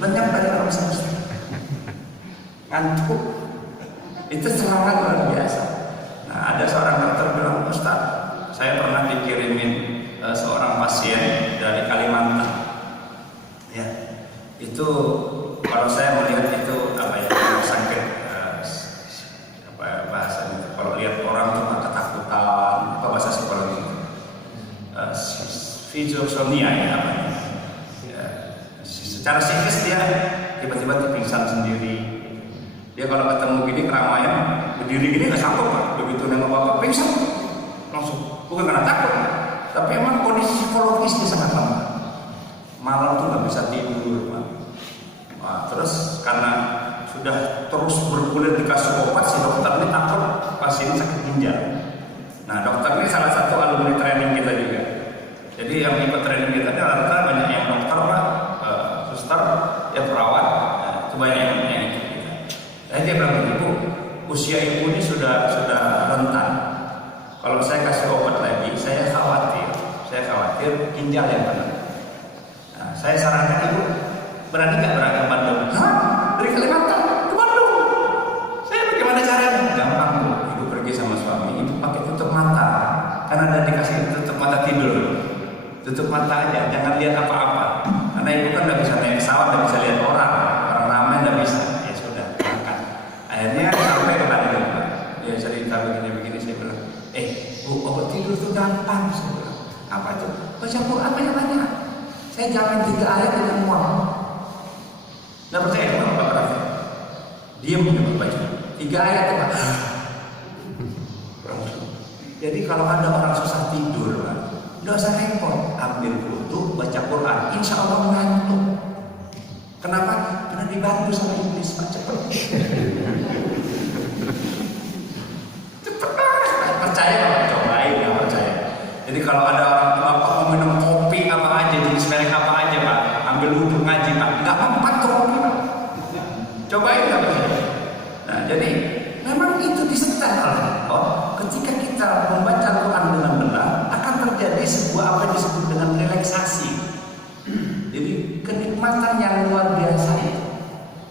Banyak orang semesta ngantuk. Itu semangat luar biasa. Nah, ada seorang dokter bilang, Ustaz, saya pernah dikirimin seorang pasien dari Kalimantan. Ya, itu kalau saya melihat itu apa ya, sakit apa ya, bahasanya. Kalau lihat orang cuma ketakutan, apa bahasa psikologi? Schizophrenia ya apa ya. Secara psikis dia tiba-tiba pingsan sendiri. Dia kalau ketemu gini keramaian, berdiri gini nggak sanggup Pak. Begitu nengok Bapak pingsan langsung. Bukan karena takut, tapi emang kondisi psikologisnya sangat lemah. Malam tuh nggak bisa tidur Pak. Nah, terus karena sudah terus bergulir dikasih obat, si dokter ini takut pasien sakit ginjal. Nah, dokter ini salah satu alumni training kita juga. Jadi yang ikut training kita ini rata-rata banyak yang dokter Pak, suster, ya perawat, itu banyak yang ikut kita. Dia bilang begitu, usia ibu ini sudah rentan. Kalau saya kasih obat lagi, saya khawatir ginjal yang kena. Nah, saya sarankan ibu, berani nggak berangkat ke Bandung? Hah? Dari Kalimantan ke Bandung? Saya bagaimana caranya? Gampang Bu, ibu pergi sama suami, ibu pakai tutup mata, karena ada dikasih tutup mata tidur. Tutup mata aja, jangan lihat apa-apa. Karena ibu kan nggak bisa naik pesawat, nggak bisa lihat orang ramai nggak bisa. Ya sudah, angkat. Akhirnya sampai ke Bandung Pak. Dia cerita begini-begini, saya bilang, Bu, obat tidur itu gampang. Saya bilang, apa itu? Baca Quran banyak-banyak. Saya jamin 3 ayat dengan mual. Nggak percaya kalau Bapak Rafi? Diam baca 3 ayat Pak. Jadi kalau ada orang susah tidur Pak, nggak usah repot, ambil wudu, baca Quran, insya Allah ngantuk. Kenapa? Karena dibantu sama iblis Pak, cepet. Percaya Pak, cobain, nggak percaya. Jadi kalau ada orang Bapak mau minum kopi apa aja, jenis merek apa aja Pak, ambil wudu ngaji Pak, nggak mempan tuh kopi Pak. Cobain nggak percaya. Nah, jadi memang itu disetel Allah. Ketika kita membaca Quran dengan benar, akan terjadi sebuah apa yang disebut dengan relaksasi. Jadi kenikmatan yang luar biasa itu,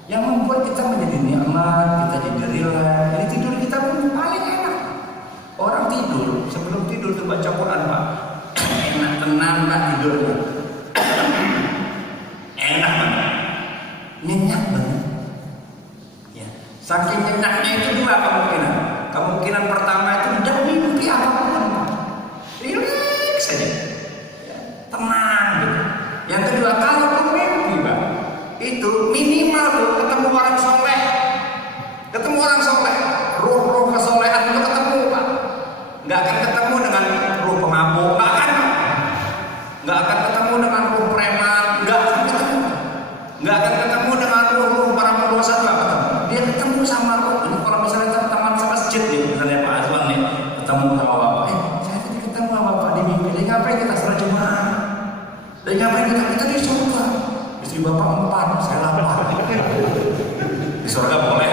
yang membuat kita menjadi nikmat, kita jadi rileks. Jadi tidur kita pun paling enak. Orang tidur sebelum tidur tuh baca Quran Pak, enak tenang Pak tidurnya, enak banget, nyenyak banget. Ya, saking nyenyaknya itu 2 kemungkinan. Kemungkinan pertama itu udah mimpi apapun, rileks saja, ya, tenang gitu. Yang kedua, kalau mimpi Pak, itu minimal tuh ketemu orang soleh, roh mereka, kita di surga. Istri bapak 4, saya lapar. Di surga boleh,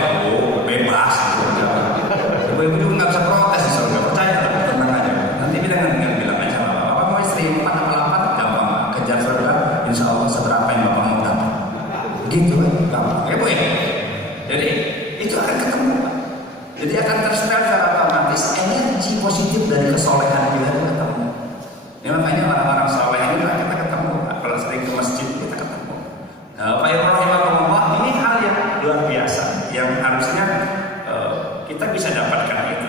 bebas di surga. Ibu-ibu juga nggak bisa protes di surga, percaya, tenang aja. Nanti bilang aja sama bapak mau istri 4 apa 8, gampang. Kejar surga, insya Allah seberapa yang bapak mau dapat. Begitu gampang, ya Bu ya. Jadi itu akan ketemu, Pak. Jadi akan tersetel secara otomatis energi positif dari kesolehan kita itu ketemu. Ya, makanya orang-orang soleh ini kita ketemu. Kalau sering ke masjid kita ketemu. Nah, Pak Ibrahim Rahimahullah, ini hal yang luar biasa yang harusnya kita bisa dapatkan itu.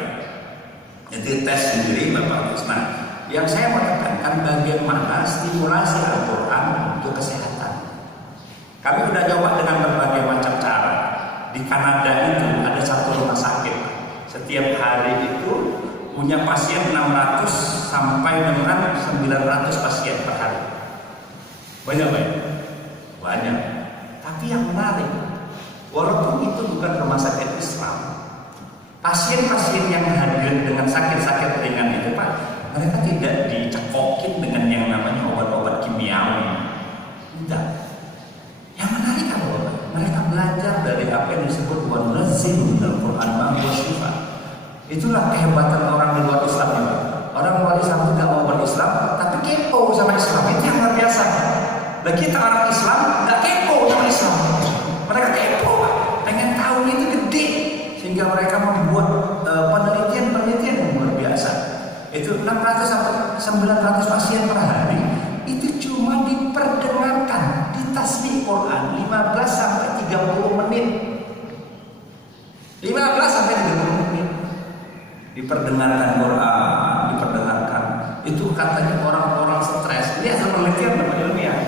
Jadi tes sendiri Bapak. Nah, yang saya mau tekankan bagaimana stimulasi Al-Quran untuk kesehatan. Kami sudah coba dengan berbagai macam cara. Di Kanada itu ada satu rumah sakit. Setiap hari itu punya pasien 600 sampai dengan 900 pasien per hari. Banyak. Tapi yang menarik, walaupun itu bukan rumah sakit Islam, pasien-pasien yang hadir dengan sakit-sakit ringan itu Pak, mereka tidak dicekokin dengan yang namanya obat-obat kimiawi. Tidak. Yang menarik apa Bapak? Mereka belajar dari apa yang disebut wa nunazzilu minal Qur'an ma huwa shifaa. Itulah kehebatan orang di luar Islam ini. Orang luar Islam tidak mau berislam, tapi kepo sama Islam. Itu yang luar biasa. Dan kita orang Islam nggak kepo sama Islam. Mereka kepo, pengen tahu itu gede, sehingga mereka membuat penelitian yang luar biasa. Itu 600 sampai 900 pasien per hari. Itu cuma diperdengarkan di tasbih Quran 15 sampai 30 menit. 15 sampai 30 menit. Diperdengarkan Quran, diperdengarkan. Itu katanya orang-orang stres. Ini hasil penelitian ilmiah.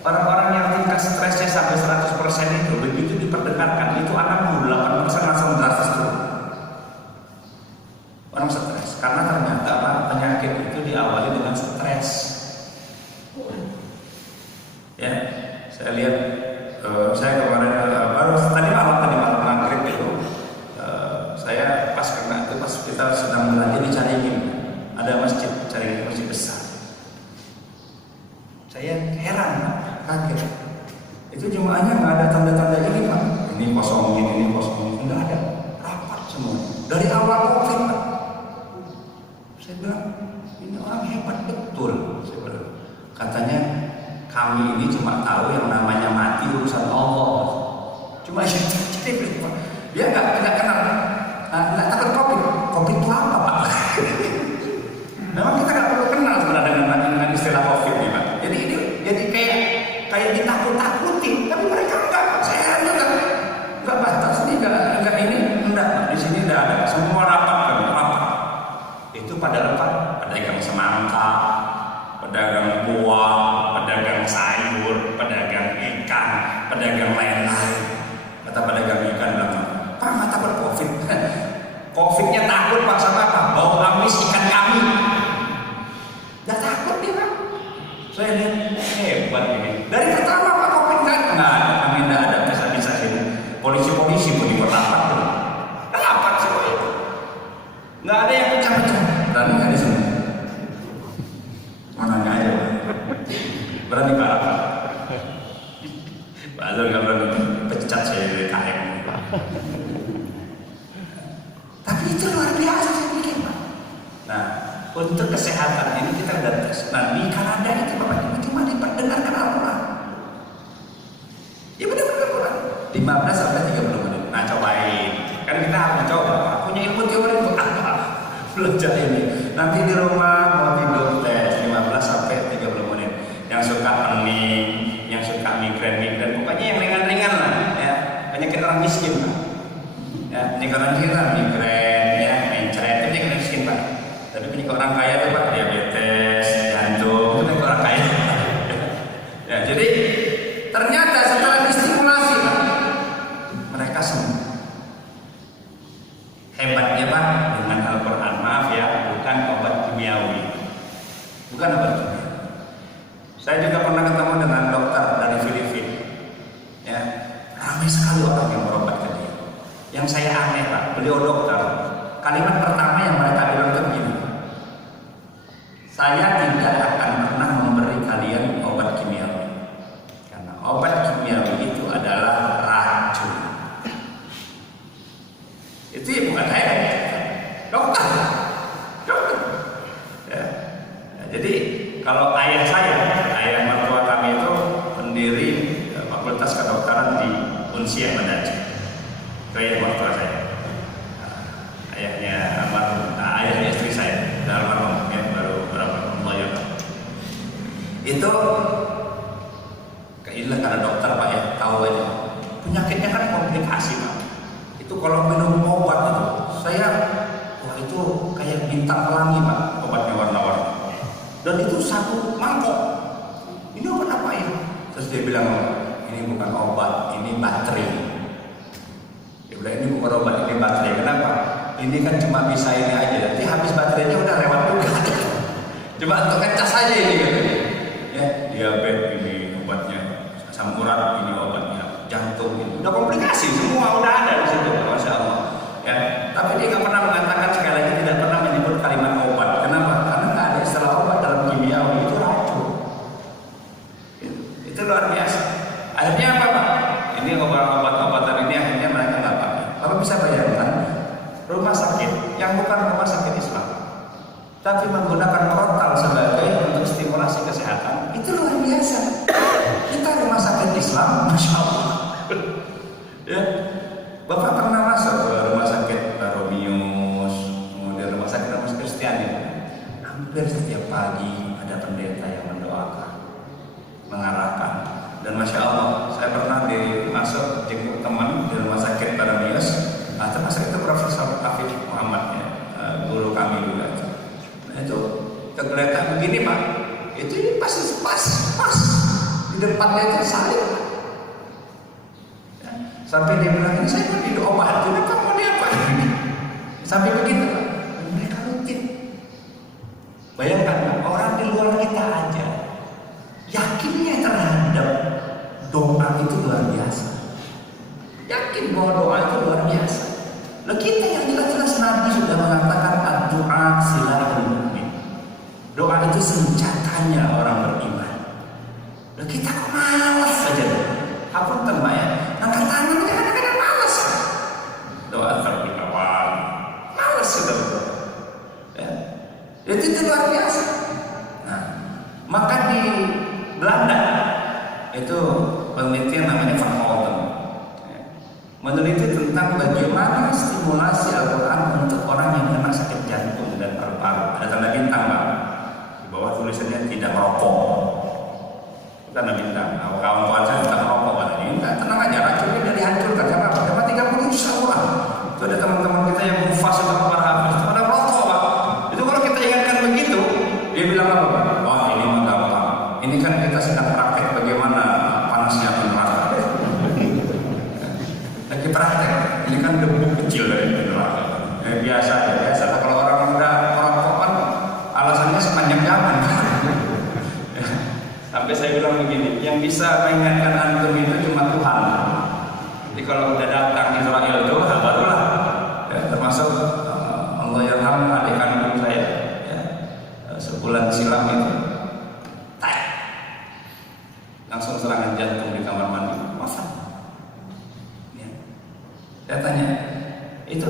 Orang-orang yang tingkat stresnya sampai 100% itu begitu diperdengarkan itu 68% langsung drastis turun. Orang stres karena ternyata penyakit itu diawali dengan stres. Ya, saya lihat saya kemarin tadi malam maghrib itu saya pas kena itu pas kita sedang belanja dicariin ada masjid, cari masjid besar. Saya heran, kaget. Itu jemaahnya nggak ada tanda-tanda ini Pak. Ini kosongin, nggak ada. Rapat semua. Dari awal COVID Pak. Saya bilang ini orang hebat betul. Saya bilang katanya kami ini cuma tahu yang namanya mati urusan Allah. Cuma jadi Pak. Dia nggak kenal. Nggak takut COVID. COVID itu apa Pak? Memang kita nggak perlu kenal sebenarnya dengan istilah COVID nih Pak. Jadi kayak ditakut-takutin, tapi mereka enggak. Saya juga enggak batas ini enggak ini enggak. Di sini enggak ada. Semua rapat. Itu pada rapat, pedagang semangka, pedagang buah, pedagang sayur, pedagang ikan, pedagang lain-lain. Kata pedagang ikan bilang, Pak nggak takut COVID. COVID-nya takut Pak sama apa? Bau amis ikan kami. Nggak takut dia Pak. Saya lihat hebat ini. Dari pertama Pak COVID kan nggak ada, kami nggak ada bisa sini. Polisi pun diperlapat tuh. Rapat semua itu. Nggak ada yang pecah-pecah. Berani nggak di sini? Mananya aja Pak. Berani Pak apa? Pak Azul nggak berani pecat saya dari KM. Tapi itu luar biasa saya pikir Pak. Nah, untuk kesehatan ini kita udah tes. Nah di Kanada itu Bapak cuma diperdengarkan Al-Quran. Ya benar-benar Quran 15 sampai 30 menit. Nah cobain. Kan kita harus mencoba. Punya ilmu teori untuk apa? Belajar ini. Nanti di rumah mau tidur tes 15 sampai 30 menit. Yang suka pening, yang suka migrain, pokoknya yang ringan-ringan lah. Ya, penyakit orang miskin Pak. Ya, penyakit orang miskin migrain, ya, mencret, itu penyakit miskin Pak. Tapi penyakit orang kaya itu Pak, diabetes, jantung, itu penyakit orang kaya. Ya, jadi ternyata setelah distimulasi Pak, mereka sembuh. Hebatnya Pak dengan Al-Quran, maaf ya, bukan obat kimiawi. Bukan obat kimiawi. Saya juga pernah ketemu dengan dokter dari Filipina. Ya, ramai sekali orang yang berobat ke dia. Yang saya aneh Pak, beliau dokter. Kalimat pertama yang mereka bilang itu begini, saya tidak akan pernah memberi kalian obat kimiawi. kalau minum obat itu, saya wah itu kayak bintang pelangi Pak, obatnya warna-warni. Dan itu satu mangkok. Ini obat apa ya? Terus dia bilang, ini bukan obat, ini baterai. Dia bilang ini bukan obat, ini baterai. Kenapa? Ini kan cuma bisa ini aja. Nanti habis baterainya udah lewat juga. Cuma untuk ngecas aja ini kan. Ya, diabetes ini obatnya, asam urat ini obatnya, jantung ini. Udah komplikasi semua udah ada di situ, Masya Allah. Ya, tapi dia nggak pernah mengatakan, sekali lagi tidak pernah menyebut kalimat obat. Kenapa? Karena nggak ada istilah obat dalam kimia, itu racun. Itu luar biasa. Akhirnya apa Pak? Ini obat-obatan ini akhirnya mereka nggak pakai. Bapak bisa bayangkan rumah sakit yang bukan rumah sakit Islam, tapi menggunakan protokol sebagai untuk stimulasi kesehatan, itu luar biasa. Kita rumah sakit Islam, Masya Allah. Ya, Bapak pernah masuk ke rumah sakit Romius, kemudian rumah sakit Kristiani. Hampir setiap pagi ada pendeta yang mendoakan, mengarahkan. Dan Masya Allah, saya pernah masuk jenguk teman di rumah sakit Romius. Termasuk itu Profesor Afif Muhammad ya, guru kami juga. Nah itu kegeletak begini Pak, itu pas di depannya itu salib. Ya, sampai dia bilang, ini saya mau diobatin, kamu mau diapain? Sampai begitu Pak, mereka rutin. Bayangkan orang di luar kita aja yakinnya terhadap doa itu luar biasa. Yakin bahwa doa itu luar biasa. Loh kita yang jelas-jelas Nabi sudah mengatakan doa silahul mu'min. Doa itu senjatanya orang beriman. Loh kita kok malas saja. Apa Mbak ya? Angkat tangan kadang-kadang malas. Doa terpikawal. Malas sudah. Ya. Itu luar biasa. Nah, maka di Belanda itu penelitian namanya Van Holten meneliti tentang bagaimana stimulasi Al-Quran untuk orang yang kena sakit jantung dan paru-paru. Ada tanda bintang Pak, di bawah tulisannya tidak merokok. Tanda bintang. Nah, kawan-kawan saya tidak merokok katanya. Enggak, tenang aja, racunnya sudah dihancurkan. Karena apa? Cuma 30 juta orang. Itu ada teman-teman kita yang mufas atau para hafiz itu pada merokok Pak. Itu kalau kita ingatkan begitu, dia bilang apa Pak? Wah ini mah gampang. Ini kan kita sedang praktek bagaimana panasnya neraka. Lagi praktek, ini kan debu kecil dari neraka. Biasa ya, biasa. Kalau orang udah merokok kan alasannya sepanjang zaman. Sampai saya bilang begini, yang bisa mengingatkan antum itu cuma Tuhan. Jadi kalau udah datang Israel itu, barulah. Ya, termasuk Allah yarham adik kandung saya, ya, sebulan silam itu, langsung serangan jantung di kamar mandi, wafat. Saya tanya, itu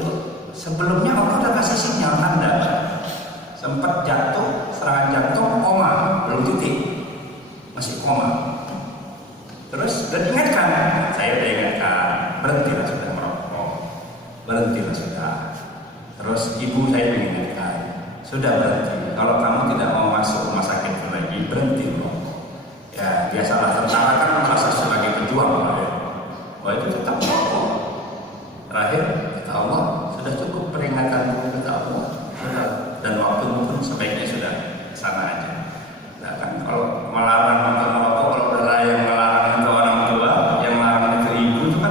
sebelumnya Allah udah kasih sinyal tanda, sempat jatuh, serangan jantung, koma, belum titik, masih koma. Terus dan ingatkan, saya udah ingatkan, berhentilah sudah merokok, berhentilah sudah. Terus ibu saya mengingatkan, sudah berhenti. Kalau kamu tidak mau masuk rumah sakit lagi, berhenti merokok. Ya biasalah tentara kan merasa sebagai pejuang, ya. Wah itu tetap merokok. Terakhir, kata Allah, sudah cukup peringatan kata Allah, dan waktu pun sebaiknya sudah sana aja. Nah kan kalau melarang untuk merokok, kalau ada yang melarang untuk orang tua, yang melarang itu ibu, itu kan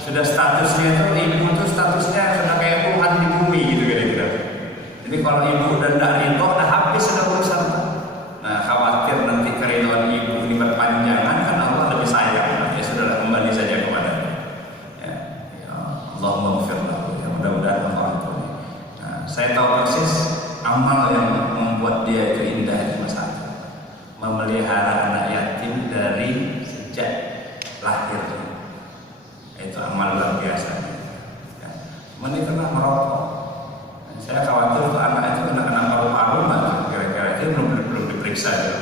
sudah statusnya itu ibu itu statusnya sudah kayak Tuhan di bumi gitu kira-kira. Jadi kalau ibu udah tidak ridho, udah habis sudah urusan. Nah khawatir nanti keridhaan ibu ini berpanjangan, kan Allah lebih sayang. Ya sudah kembali saja kepada Allahumma ghfirlahu, ya mudah-mudahan Allah ampuni. Nah, saya tahu persis amal yang membuat dia itu indah di masa itu, memelihara anak yatim dari sejak lahir. Itu amal luar biasa. Ya. Menikah merokok. Dan saya khawatir tuh anak itu kena paru-paru, kira-kira itu belum diperiksa ya.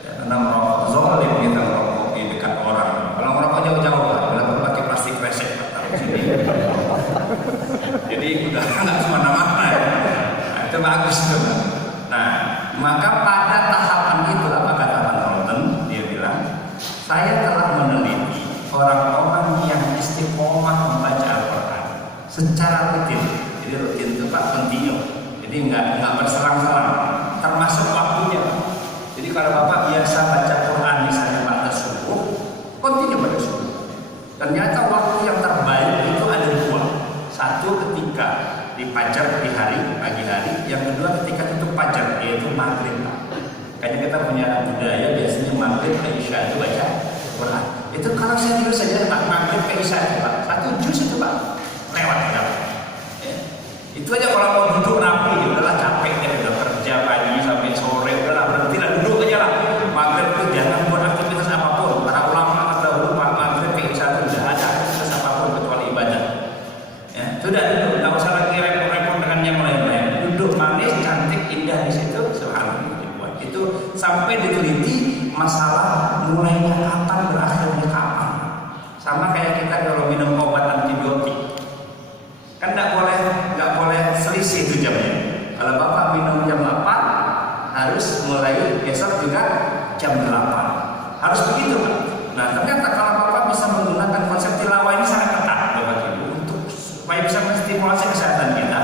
Ya, karena merokok zolim kita merokok di dekat orang. Kalau merokok jauh-jauh lah, bila pakai plastik kresek. Jadi udah nggak semena-mena ya. Nah, itu bagus tuh. Nah, maka pada tahapan itu apa kata Van Holten? Dia bilang, saya telah meneliti orang-orang yang istiqomah membaca Al-Quran. secara rutin. Jadi rutin itu Pak kontinu. Jadi nggak berselang-selang, termasuk waktunya. Jadi kalau Bapak biasa baca Quran misalnya pada subuh, kontinu pada subuh. Ternyata waktu yang terbaik itu ada dua. Satu ketika di fajar di hari pagi hari, yang kedua ketika tutup fajar yaitu maghrib Pak. Kayaknya kita punya budaya biasanya maghrib ke isya itu baca Quran. Itu kalau saya dulu saja maghrib ke isya itu Pak, 1 juz itu Pak lewat ya. Itu aja kalau mau duduk rapi, udahlah capek ya, udah kerja pagi sampai sore, udahlah berhenti lah duduk aja lah. Maghrib itu jangan buat aktivitas apapun. Para ulama dahulu maghrib ke isya itu tidak ada aktivitas apapun kecuali ibadah. Ya, sudah duduk, nggak usah lagi repot-repot dengan yang lain-lain. Duduk manis, cantik, indah di situ, subhanallah dibuat. Itu sampai diteliti masalah mulainya kapan, berakhirnya kapan. Sama kayak kita kalau minum obat antibiotik. Kan nggak boleh selisih itu jamnya. Kalau Bapak minum jam 8, harus mulai besok juga jam 8. Harus begitu Pak. Nah ternyata kalau Bapak bisa menggunakan konsep tilawah ini sangat ketat Bapak Ibu untuk supaya bisa menstimulasi kesehatan kita.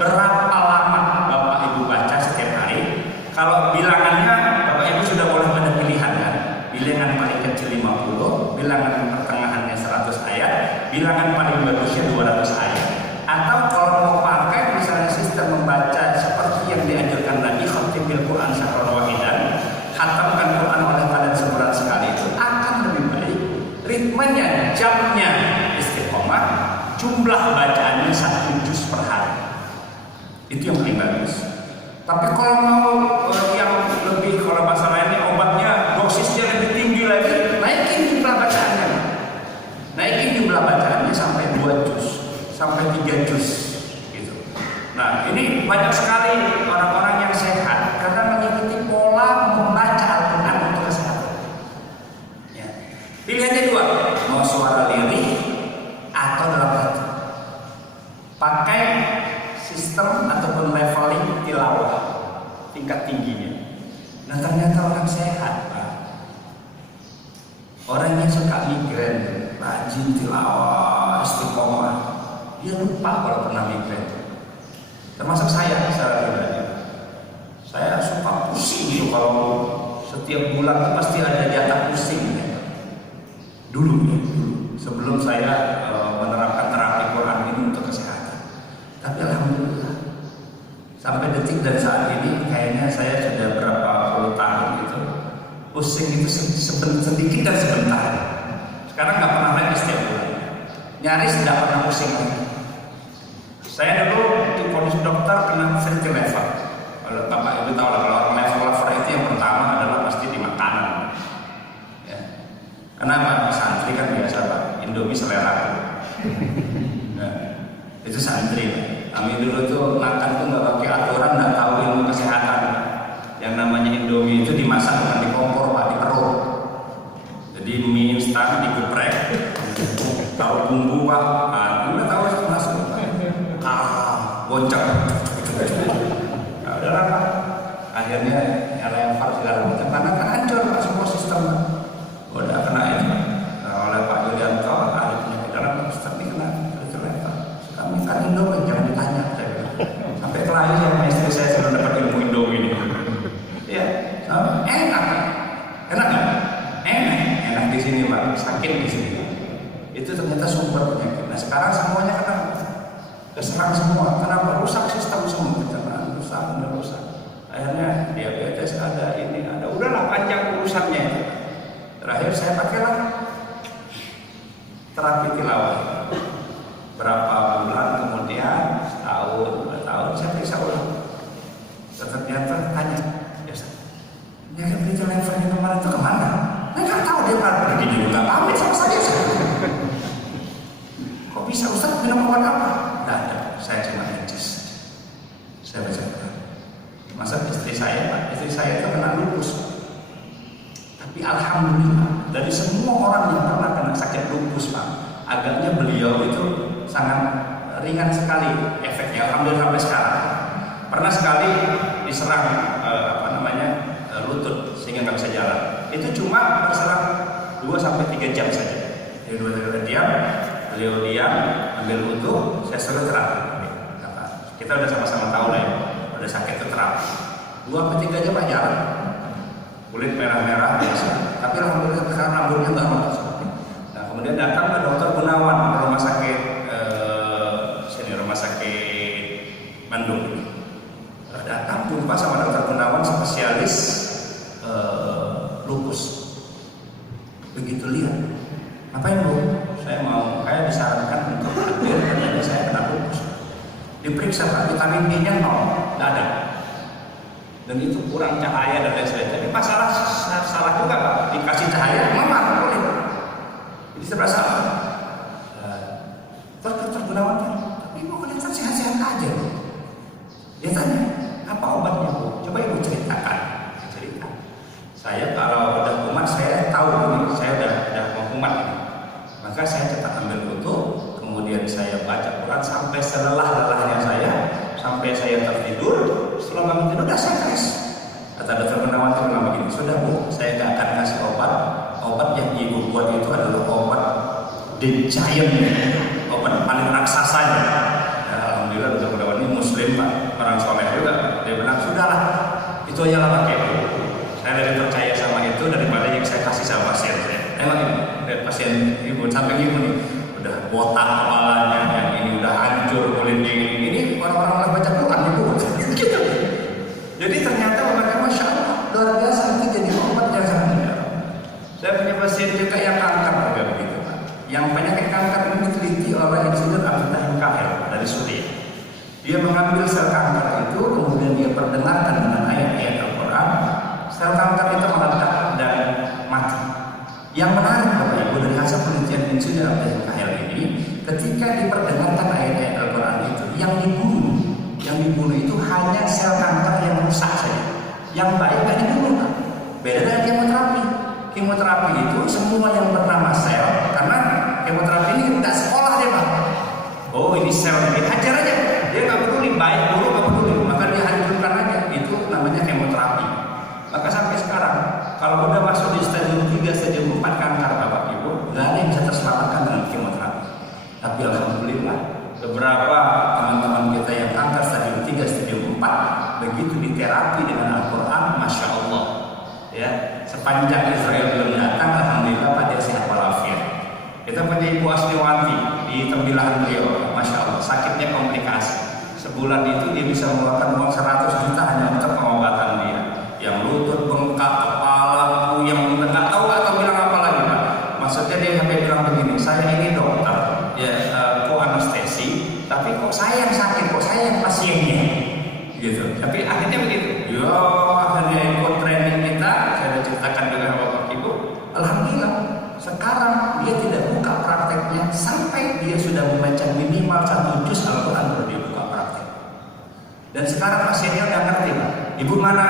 Berapa lama Bapak Ibu baca setiap hari? Kalau bilangannya Bapak Ibu sudah boleh ada pilihan kan? Bilangan paling kecil 50, bilangan pertengahannya 100 ayat, bilangan paling bagusnya 200 ayat. Atau kalau mau pakai misalnya sistem membaca seperti yang dianjurkan Nabi, khatimil Quran syahran wahidan, khatamkan Quran oleh kalian sebulan sekali, itu akan lebih baik. Ritmenya, jamnya istiqomah, jumlah bacaannya 1 juz per hari. Itu yang paling bagus. Tapi kalau mau yang lebih, kalau masalah ini obatnya dosisnya lebih tinggi lagi, naikin jumlah bacaannya. Naikin jumlah bacaannya sampai 2 juz, sampai 3 juz gitu. Nah, ini banyak sekali orang-orang yang sehat karena mengikuti pola membaca Al-Quran untuk kesehatan. Ya. Pilihannya 2, mau suara lirih atau dalam hati. Pakai sistem ataupun leveling tilawah tingkat tingginya. Nah ternyata orang sehat Pak, orang yang suka migrain, rajin tilawah, istiqomah, dia lupa kalau pernah migrain. Termasuk saya secara pribadi. Saya suka pusing gitu kalau setiap bulan itu pasti ada jatah pusing ya. Dulu sebelum saya menerapkan terapi Quran ini untuk kesehatan. Tapi alhamdulillah sampai detik dan saat ini kayaknya saya sudah berapa puluh tahun gitu, pusing itu sedikit dan sebentar. Sekarang nggak pernah lagi setiap bulan, nyaris tidak pernah pusing lagi. Saya dulu divonis dokter kena sentil lever. Kalau Bapak Ibu tahu lah, kalau orang lever itu yang pertama adalah pasti di makanan. Ya. Kenapa? Santri kan biasa Pak, Indomie selera. Nah, itu santri. Kami dulu tuh makan tuh nggak pakai aturan, nggak tahu ilmu kesehatan. Yang namanya Indomie itu dimasak bukan di kompor Pak, di perut. Jadi mie instan digeprek, tahu bumbu Pak, udah tahu itu masuk. Bonceng. Nah, udahlah Pak. Akhirnya lempar segala macam karena kan hancur Pak semua sistem. Udah kena itu oleh Pak Yulianto, ahli penyakit dalam, Ustaz ini kena lempar. Kami kan Indomie jangan ditanya. Sampai terakhir sama istri saya sudah dapat ilmu Indomie ini. Ya, enak nggak? Enak di sini Pak, sakit di sini. Itu ternyata sumber penyakit. Nah sekarang semuanya kena. Keserang semua, kenapa? Rusak sistem semua, pencernaan rusak. Akhirnya diabetes ada, ini ada, udahlah panjang urusannya itu. Terakhir saya pakailah terapi tilawah. Berapa bulan kemudian, setahun, 2 tahun, saya periksa ulang. Ternyata tanya, ya dia berita level yang kemarin itu kemana? Nggak tahu dia pergi juga, nggak pamit sama saya. Kok bisa Ustaz minum obat apa? Tidak ada, saya cuma adjust. Saya baca Quran. Masa istri saya itu kena lupus. Tapi alhamdulillah dari semua orang yang pernah kena sakit lupus Pak, agaknya beliau itu sangat ringan sekali efeknya. Alhamdulillah sampai sekarang. Pernah sekali diserang lutut sehingga nggak bisa jalan. Itu cuma berserang 2-3 jam saja. Jadi 2 jam diam, beliau diam, ambil wudhu, saya suruh terapi. Kita udah sama-sama tahu lah ya, udah sakit itu terapi. 2-3 jam aja, kulit merah-merah biasa, tapi alhamdulillah sekarang rambutnya nggak rontok. Nah kemudian datang ke dokter Gunawan ke rumah sakit rumah sakit Bandung. Datang jumpa sama dokter Gunawan spesialis lupus. Begitu lihat, ngapain Bu? Saya disarankan untuk ambil karena saya kena lupus. Diperiksa Pak, vitamin B-nya 0, nggak ada. Dan itu kurang cahaya dan lain sebagainya. Jadi masalah salah juga Pak, dikasih cahaya memang boleh. Jadi serba salah. Dokter Gunawan, tapi Ibu kelihatan sehat-sehat aja. Dia tanya, apa obatnya Bu? Coba Ibu ceritakan. Cerita. Saya kalau udah kumat, saya tahu ini, saya udah mau kumat ini. Maka saya cepat ambil wudhu, kemudian saya baca Quran sampai selelah-lelahnya saya, sampai saya tertidur. Setelah bangun tidur udah saya keras. Kata dokter Gunawan itu bilang begini, sudah Bu, saya gak akan kasih obat yang Ibu buat itu adalah obat the giant, obat paling raksasanya. Ya, alhamdulillah dokter Gunawan ini Muslim Pak, orang soleh juga. Dia bilang sudahlah, itu aja lah pakai Bu. Saya lebih percaya sama itu daripada yang saya kasih sama pasien saya. Emang ini pasien Ibu sampai Ibu nih udah botak kepalanya, yang ini udah hancur kulitnya, ini orang-orang lah baca Quran Ibu. Gitu. Jadi ternyata memang Masya Allah luar biasa, itu jadi obat yang sangat mudah. Saya punya pasien juga yang kanker juga begitu Pak. Yang penyakit kanker ini diteliti oleh Institut Abdul Kahel dari Suriah. Dia mengambil sel kanker itu, kemudian dia perdengarkan dengan ayat-ayat Al-Quran. Sel kanker itu meledak dan mati. Yang menarik Bapak Ibu dari hasil penelitian Institut Abdul Kahel ini, ketika diperdengarkan ayat-ayat Al-Quran itu, yang dibunuh itu hanya sel kanker yang rusak saja. Yang baik tidak dibunuh Pak. Beda dengan kemoterapi. Kemoterapi itu semua yang bernama sel, karena kemoterapi ini tidak sekolah dia Pak. Oh ini sel, dihajar aja. Dia nggak peduli baik buruk nggak peduli, maka dia hancurkan aja. Itu namanya kemoterapi. Maka sampai sekarang kalau udah masuk di stadium 3, stadium 4 kanker Bapak Ibu, nggak ada yang bisa terselamatkan dengan kemoterapi. Tapi alhamdulillah beberapa teman-teman kita yang kanker stadium 3, stadium 4 begitu diterapi dengan Al-Quran, Masya Allah ya, sepanjang Israel belum datang, alhamdulillah Pak dia sehat walafiat. Kita punya Ibu Asniwanti di tembilahan beliau, Masya Allah, sakitnya komplikasi. Sebulan itu dia bisa mengeluarkan uang 100 juta hanya untuk pengobatan dia. Yang lutut bengkak, kepala yang nggak tahu atau bilang apa lagi Pak. Maksudnya dia sampai bilang begini, saya ini dokter ya, kok anestesi, tapi kok saya yang sakit, kok saya yang pasiennya, gitu. Tapi akhirnya begitu. Yo, akhirnya ikut training kita, saya ceritakan dengan Bapak Ibu. Alhamdulillah, sekarang dia tidak buka prakteknya sampai dia sudah membaca minimal 1 juz Al-Quran baru dia buka praktek. Dan sekarang pasiennya udah ngerti Pak. Ibu mana?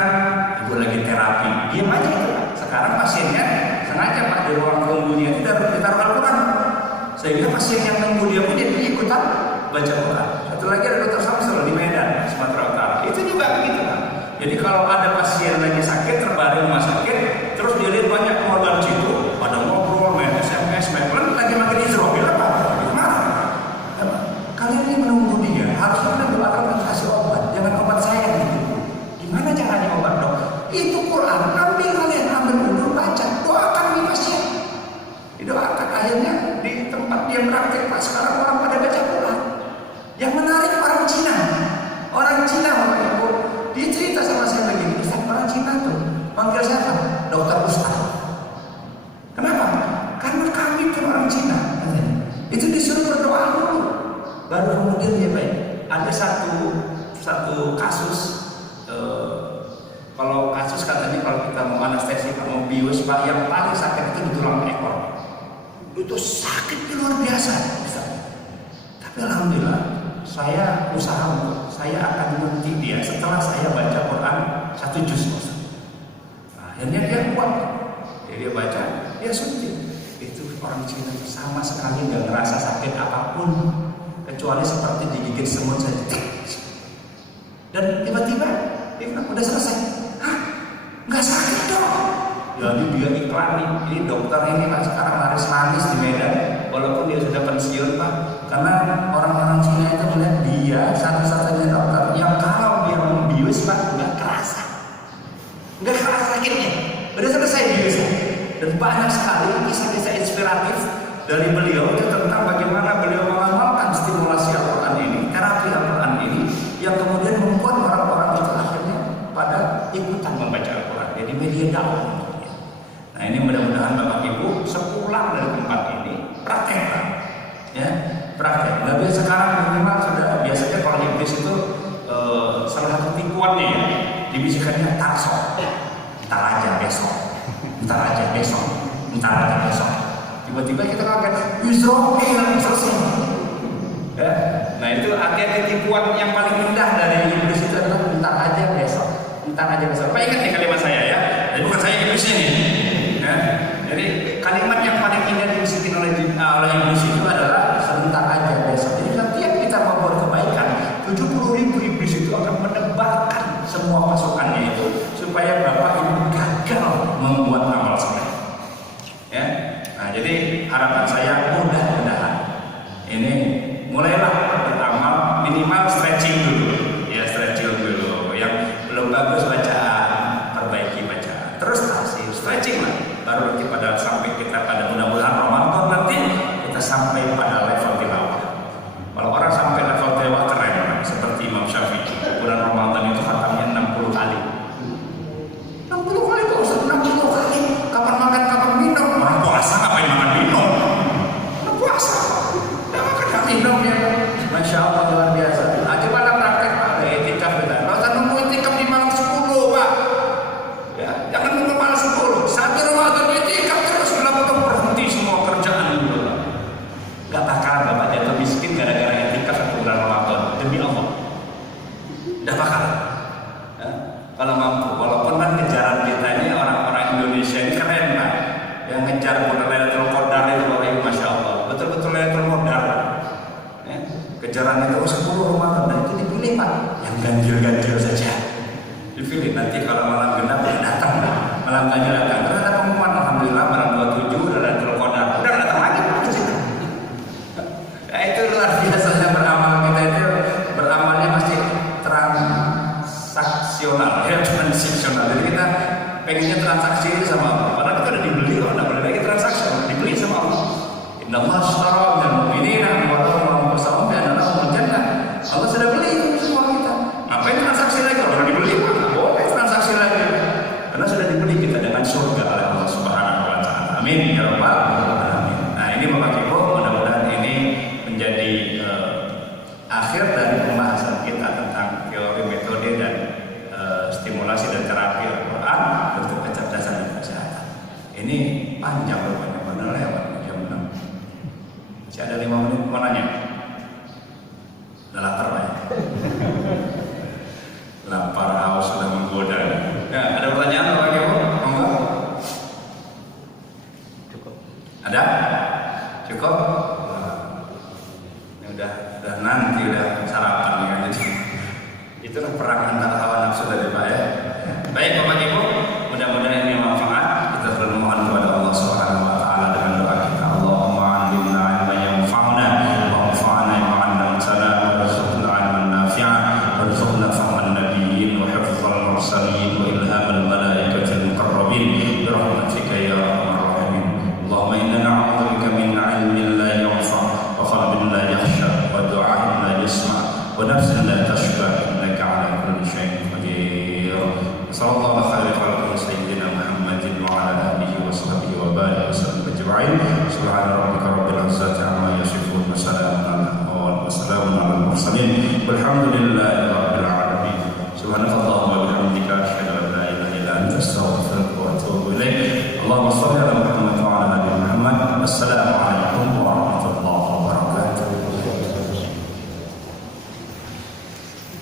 Ibu lagi terapi. Diam aja itu Pak. Sekarang pasiennya sengaja Pak di ruang tunggunya itu ditaruh Al-Quran. Sehingga pasien yang nunggu dia pun jadi ikutan baca Quran. Satu lagi ada Dr. Samsul di Medan, Sumatera Utara. Itu juga begitu Pak. Jadi kalau ada pasien lagi sakit, terbaring rumah sakit, terus dia lihat banyak korban situ, pada ngobrol, main SMS, main lagi makin Israel Pak. Gimana? Ya, Pak. Kalian ini menunggu dia, harusnya kita doakan kasih obat, jangan obat saya gitu. Gimana caranya obat dok? Itu Quran, ambil kalian, ambil dulu, baca, doakan nih pasien. Didoakan, akhirnya di tempat dia praktek Pak, sekarang orang pada baca Quran. Yang menarik orang Cina Bapak Ibu, dia cerita sama saya begini, Ustaz, orang Cina tuh panggil siapa? Dokter Ustaz. Kenapa? Karena kami pun orang Cina, itu disuruh berdoa dulu, baru kemudian dia baik. Ada satu kasus, kalau kasus katanya kalau kita mau anestesi, mau bius Pak, yang paling sakit itu di tulang ekor. Itu sakit luar biasa. Tapi alhamdulillah saya usaha untuk saya akan menyuntik dia setelah saya baca Quran 1 juz. Nah, akhirnya dia kuat. Dia baca, dia suntik. Itu orang Cina sama sekali nggak ngerasa sakit apapun kecuali seperti digigit semut saja. Dan tiba-tiba dia bilang udah selesai. Hah? Nggak sakit dong? Jadi dia iklan nih, ini dokter ini lah sekarang laris manis di Medan, walaupun dia sudah pensiun Pak, karena orang-orang Cina itu melihat dia satu-satunya dokter yang kalau dia membius Pak nggak kerasa sakitnya, udah selesai biusnya. Dan banyak sekali kisah-kisah inspiratif dari beliau itu tentang bagaimana beliau mengamalkan stimulasi Al-Quran ini, terapi Al-Quran ini, yang kemudian membuat orang-orang itu akhirnya pada ikutan membaca Al-Quran. Jadi media dakwah. Nah ini mudah-mudahan Bapak Ibu sepulang dari tempat ini praktek Pak, ya praktek. Tapi sekarang minimal sudah biasanya kalau iblis itu salah satu tipuannya ya, dibisikannya taksok, ntar aja besok. Tiba-tiba kita kaget, Israel selesai. Ya? Nah itu akhirnya tipuan yang paling indah dari iblis itu adalah ntar aja besok. Pak ingat nih kalimat saya ya, jadi bukan saya iblisnya nih. Ya? Jadi kalimat yang paling indah dibisikin oleh iblis itu adalah sebentar aja besok. Jadi setiap kita membuat kebaikan, 70.000 iblis itu akan menebarkan semua pasukannya itu supaya Bapak Ibu gagal membuat amal soleh. Ya, nah jadi harapan saya mudah-mudahan ini mulailah beramal minimal stretching dulu, ya stretching dulu. Yang belum bagus bacaan, perbaiki bacaan. Terus kasih stretching lah, baru nanti sampai kita pada mudah-mudahan Ramadan nanti kita sampai pada level tilawah. Kalau orang sampai level tilawah keren, seperti Imam Syafi'i, bulan Ramadan itu khatamnya 60 kali. 60 kali itu 60 kali. Kapan makan, kapan minum. Orang puasa ngapain makan minum? Orang puasa. Dia makan gak minum ya. Masya Allah luar biasa. Nah, coba praktek Pak, ada etikaf kita. Nggak usah nunggu etikaf di malam 10 Pak. Ya, jangan nunggu malam 10. Satu Ramadan etikaf terus belum berhenti semua kerjaan dulu. Gak bakalan Bapak jatuh miskin gara-gara etikaf 1 bulan Ramadan. Demi Allah. Gak bakalan. Ya, kalau mampu, walaupun kan kejaran kita ini orang-orang Indonesia ini keren Pak. Yang ngejar Lailatul Qadar itu Bapak Ibu Masya Allah. Betul-betul Lailatul Qadar. Ya, kejaran itu 10 Ramadan dan itu dipilih Pak. Yang ganjil-ganjil saja. Dipilih nanti kalau malam genap ya datang Pak. Malam ganjil datang. Terus ada pengumuman alhamdulillah malam 27 udah Lailatul Qadar. Udah datang lagi Pak. Ya itu luar biasanya beramal kita itu beramalnya masih transaksional ya, transaksional. Jadi kita pengennya transaksi sama Allah. Padahal itu udah dibeli kok, nggak boleh lagi transaksi, dibeli sama Allah. Inna Allah ashtara minal mu'minina amwalahum wa anfusahum bi anna lahumul jannah. Allah sudah beli itu semua kita. Ngapain transaksi lagi? Kalau udah dibeli nggak boleh transaksi lagi. Karena sudah dibeli kita dengan surga oleh Allah Subhanahu wa taala. Amin ya rabbal alamin. Nah, ini Bapak Ibu, mudah-mudahan ini menjadi akhir dari pembahasan kita tentang teori, metode dan stimulasi dan terapi Al-Quran untuk kecerdasan dan kesehatan. Ini panjang rupanya, benar lewat jam 6. Masih ada 5 menit mau nanya? Udah lapar Pak ya? Lapar, haus sudah menggoda. Ya, ada pertanyaan Bapak Ibu? Cukup. Ada? Cukup? Ini udah nanti udah sarapan ya. Jadi itulah perang antara hawa nafsu tadi Pak ya. Baik Bapak Ibu, mudah-mudahan ini manfaat. Kita selalu mohon kepada Allah Subhanahu wa taala dengan doa kita. Allahumma 'allimna 'ilman yanfa'una wanfa'na bima 'allamtana warzuqna 'ilman nafi'an warzuqna fahman nabiyyin wa hifdzal mursalin wa ilhamal malaikatil muqarrabin bi rahmatika ya arhamar rahimin. Allahumma inna na'udzubika min 'ilmin la yanfa' wa qalbin la yakhsha wa du'a'in la yasma' wa nafsin la tashba' innaka 'ala kulli shay'in qadir. Sallallahu alaihi wa sallam sayyidina Muhammadin wa ala alihi wa sahbihi wa barik wa sallam ajma'in. Subhana rabbika rabbil izzati amma yasifun wa salamun alal mursalin walhamdulillahi rabbil alamin. Subhanakallahumma wa bihamdika asyhadu an la ilaha illa anta astaghfiruka wa atubu ilaik. Allahumma shalli ala